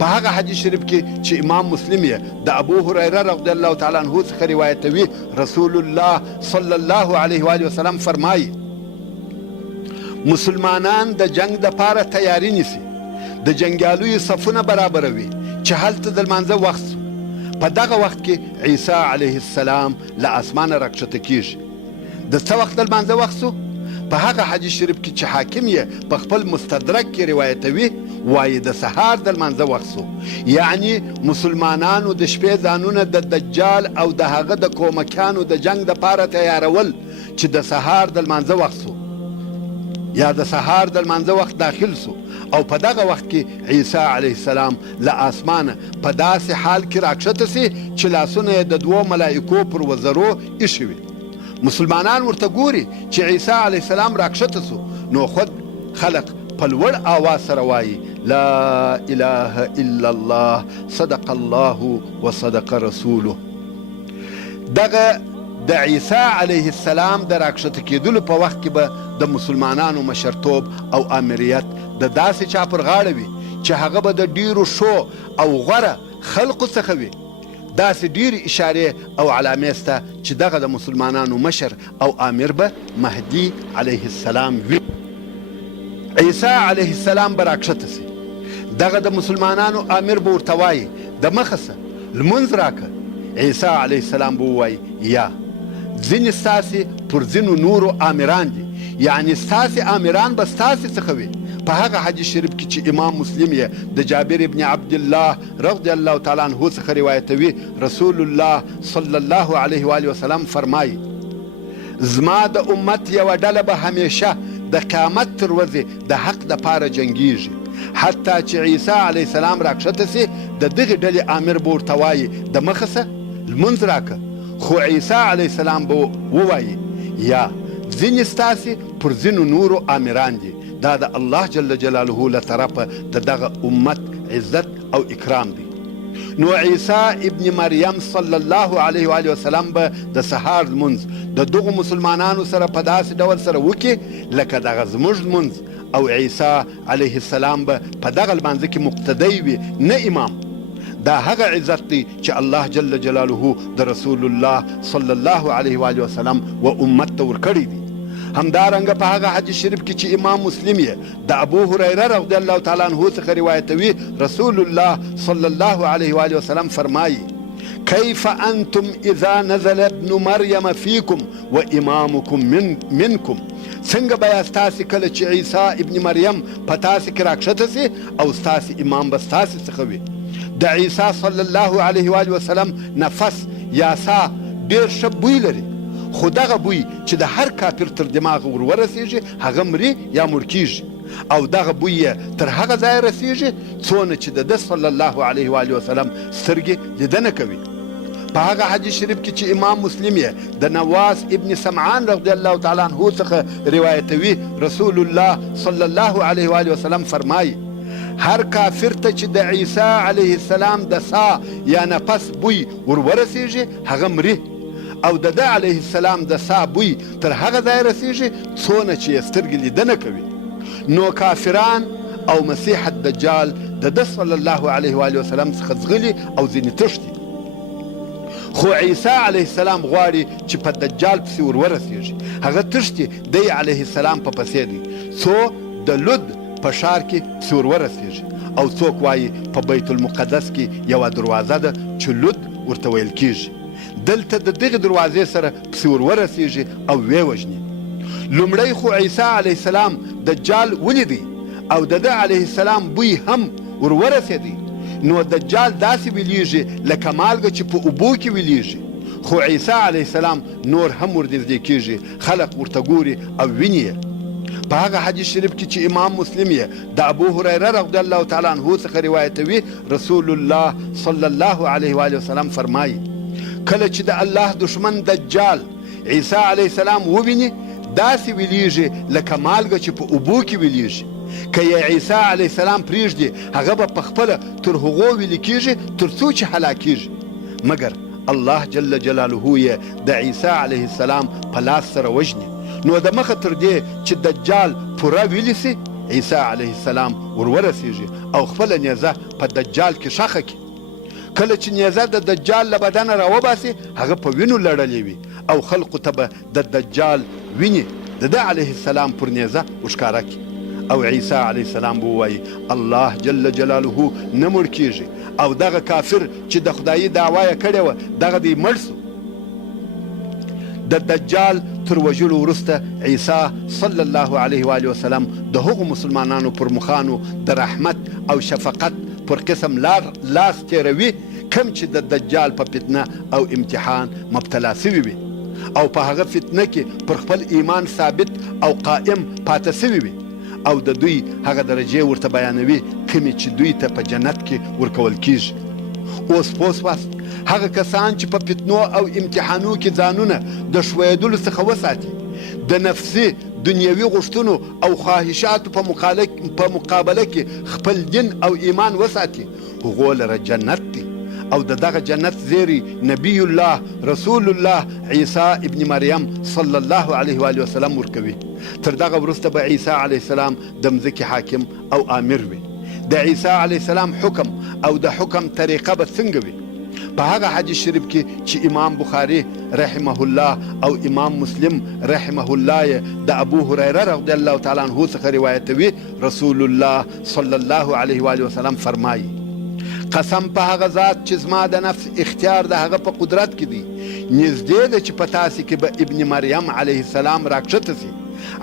په هغه حدیث شریف کې چې امام مسلم یې د ابو هریره رضی الله تعالی عنه څخه روایتوي رسول الله صلی الله علیه و آله وسلم فرمایي مسلمانان د جنگ دپاره تیاری نیسي، د جنګیالیو صفونه برابروي چې هلته د لمانځه وخت سو. په دغه وخت کې عیسی علیه السلام له اسمانه راکښته کیږي. د څه وخت د لمانځه وخت سو؟ په هغه حدیث شریف کې چې حاکم یې په خپل مستدرک کې روایتوي وایي د سهار د لمانځه وخت سو. یعنی مسلمانانو د شپې ځانونه د دجال او د هغه د کومکیانو د جنگ دپاره تیارول چې د سهار د لمانځه وخت سو یا د سهار د لمانځه وخت داخل سو. او په دغه وخت کې عیسی علیه السلام له آسمانه په داسې حال کې راکښته سي چې لاسونه یې د دوو ملایکو پر وزرو ایښي وي. مسلمانان ورته ګوري چې عیسی علیه السلام راکښته سو، نو خود خلق په لوړ آواز سره وایي لا اله الا الله صدق الله وصدق رسوله. دغه د عیسی علیه السلام د راکښته کېدلو په وخت کې به د مسلمانانو مشرتوب او امریت د داسې چا پر غاړه وي چې هغه به د ډیرو ښو او غوره خلقو څخه وي. داسې ډیرې اشارې او علامې سته چې دغه د مسلمانانو مشر او امیر به مهدي علیه السلام وي. عیسی علیه السلام به راکښته سي. دغه د مسلمانانو امیر به ورته وایي د مخه سه لمونځ راکه. عیسی علیه السلام به ووایي یا ځینې ستاسې پر ځینو نورو امیران دي، یعنی ستاسې امیران به ستاسې څخه وي. په هغه حدیث شریف کې چې امام مسلم یې د جابر ابن عبدالله رضی الله تعالی عنه څخه روایتوي، رسول الله صلی الله علیه و آله وسلم فرمایي زما د امت یوه ډله به همیشه د قیامت تر ورځې د حق دپاره جنګیږي، حتی چې عیسی علیه السلام راکښته سي د دغې ډلې امیر به ورته وایي د مخه سه لمونځ راکه. خو عیسی علیه السلام به ووایي یا ځینې ستاسې پر ځینو نورو امیران دي. دا د الله جل جلاله له طرفه د دغه امت عزت او اکرام دی. نو عیسی ابن مریم صلی الله علیه و آله وسلم به د سهار لمونځ د دغو مسلمانانو سره په داسې ډول سره وکړي لکه دغه زموږ لمونځ، او عیسی علیه السلام به په دغه لمانځه کې مقتدی وي نه امام. دا هغه عزت دی چې الله جل جلاله د رسول الله صلی الله علیه و آله وسلم و امت ته ورکړی دی. همدارنګه په هغه حدیث شریف کې چې امام مسلم یې د ابو هریره رضی الله تعالی عنه څخه روایتوي، رسول الله صلی الله علیه و آله وسلم فرمایي کیف انتم اذا نزل ابن مریم فیکم و امامکم منکم. څنګه به یاست تاسې کله چې عیسی ابن مریم په تاسې کې راکښته سي او ستاسې امام به ستاسې څخه وي. د عیسی صلی الله علیه و آله وسلم نفس یا سا ډېر ښه بوی لري، خو دغه بوی چې د هر کافر تر دماغ ور ورسیږي هغه مري یا مړ کیږي، او دغه بوی یې تر هغه ځایه رسیږي څونه چې د ده صلی الله علیه و آله وسلم سترګې لیدنه کوي. په هغه حدیث شریف کې چې امام مسلم یې د نواس ابن سمعان رضی الله تعالی عنه څخه روایتوي، رسول الله صلی الله علیه و آله وسلم فرمایي هر کافر ته چې د عیسی علیه السلام د سا یا نفس بوی ور ورسیږي هغه مري، او د ده علیه السلام د سا بوی تر هغه ځای رسیږي څونه چې یې سترګې لیدنه کوي. نو کافران او مسیح الدجال د ده صلی الله علیه و آله وسلم څخه ځغلي او ځینې تښتي. خو عیسی علیه السلام غواړي چې په دجال پسې ور ورسیږي، هغه تښتي دی علیه السلام په پسې دی، څو د لد په ښار کې پسې ور ورسیږي، او څوک وایي په بیت المقدس کې یوه دروازه ده چې لد ورته ویل کیږي. دلته د دغې دروازې سره پسې ور ورسیږي او ویې وژني. لومړی خو عیسی علیه السلام دجال ولیدی او د ده علیه السلام بوی هم ور ورسېدی. نو دجال داسې ویلیږي لکه مالګه چې په اوبو کې ویلیږي. خو عیسی علیه السلام نور هم ورنږدې کیږي، خلق ورته ګوري او ویني یې. په هغه حدیث شریف کې چې امام مسلم یې د ابو هریره رضی الله تعالی عنه څخه روایتوي، رسول الله صلی الله علیه و آله وسلم فرمایي کله چې د الله دشمن دجال عیسی علیه السلام وویني داسې ویلیږي لکه مالګه چې په اوبو کې ویلیږي. که یې عیسی علیه السلام پرېږدي هغه به په خپله تر هغو ویلي کېږي تر څو چې هلاکېږي، مګر الله جل جلاله یې د عیسی علیه السلام په لاس سره وژني. نو د مخه تر دې چې دجال پوره ویلي سي عیسی علیه السلام ور ورسیږي او خپله نیزه په دجال کې ښخه کړي. کله چې نیزه د دجال له بدنه راوباسي هغه په وینو لړلې وي او خلقو ته به د دجال ویني د ده علیه السلام پر نیزه وښکاره کړي. او عیسی علیه السلام به ووایي الله جل جلاله نه مړ کیږي او دغه کافر چې د خدایي دعوا یې کړې وه دغه دی مړ سو. د دجال تر وژلو وروسته عیسی صلی الله علیه و آله وسلم د هغو مسلمانانو پر مخانو د رحمت او شفقت پر قسم لاس تیروي کم چې د دجال په فتنه او امتحان مبتلا سوي وي او په هغه فتنه کې پر خپل ایمان ثابت او قائم پاته سوي وي او د دوی هغه درجې ورته بیانوي کومې چې دوی ته په جنت کې ورکول کیږي. اوس پوه سواست هغه کسان چې په فتنو او امتحانو کې ځانونه د ښویېدلو څخه وساتي، د نفسي دنیوي غوښتنو او خواهشاتو په مقابله کې خپل دین او ایمان وساتي، هغو لره جنت دی او د دغه جنت زیری نبی الله رسول الله عیسی ابن مریم صلی الله علیه و آله وسلم ورکوي. تر دغه وروسته به عیسی علیه السلام د مځکې حاکم او امیر وي. د عیسی علیه السلام حکم او د حکم طریقه به څنګه وي؟ په هغه حدیث شریف کې چې امام بخاري رحمه الله او امام مسلم رحمه الله د ابو هریره رضی الله تعالی عنه څخه روایتوي، رسول الله صلی الله علیه و آله وسلم فرمایي قسم په هغه ذات چې زما د نفس اختیار د هغه په قدرت کې دی، نږدې ده چې په تاسې کې به ابن مریم علیه السلام راکښته سي،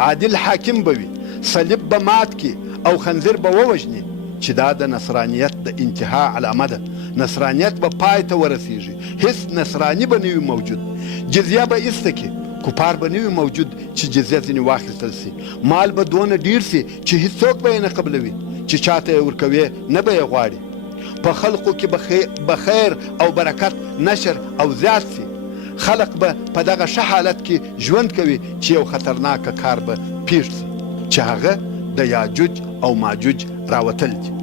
عادل حاکم به وي، صلیب به مات کړي او خنزیر به ووژني، چې دا د نصرانیت د انتها علامه ده. نصرانیت به پای ته ورسیږي، هیڅ نصرانی به نه وي موجود، جزیه به ایسته کړي، کفار به نه وي موجود چې جزیه ځینې واخیستل سي، مال به دونه ډیر سي چې هیڅوک به یې نه قبلوي، چې چاته یې ورکوي نه به یې غواړي. په خلقو کې به خیر او برکت نشر او زیات سي، خلق به په دغه ښه حالت کې ژوند کوي چې یو خطرناکه کار به پیښ سي چې هغه د یاجوج او ماجوج راوتل دي.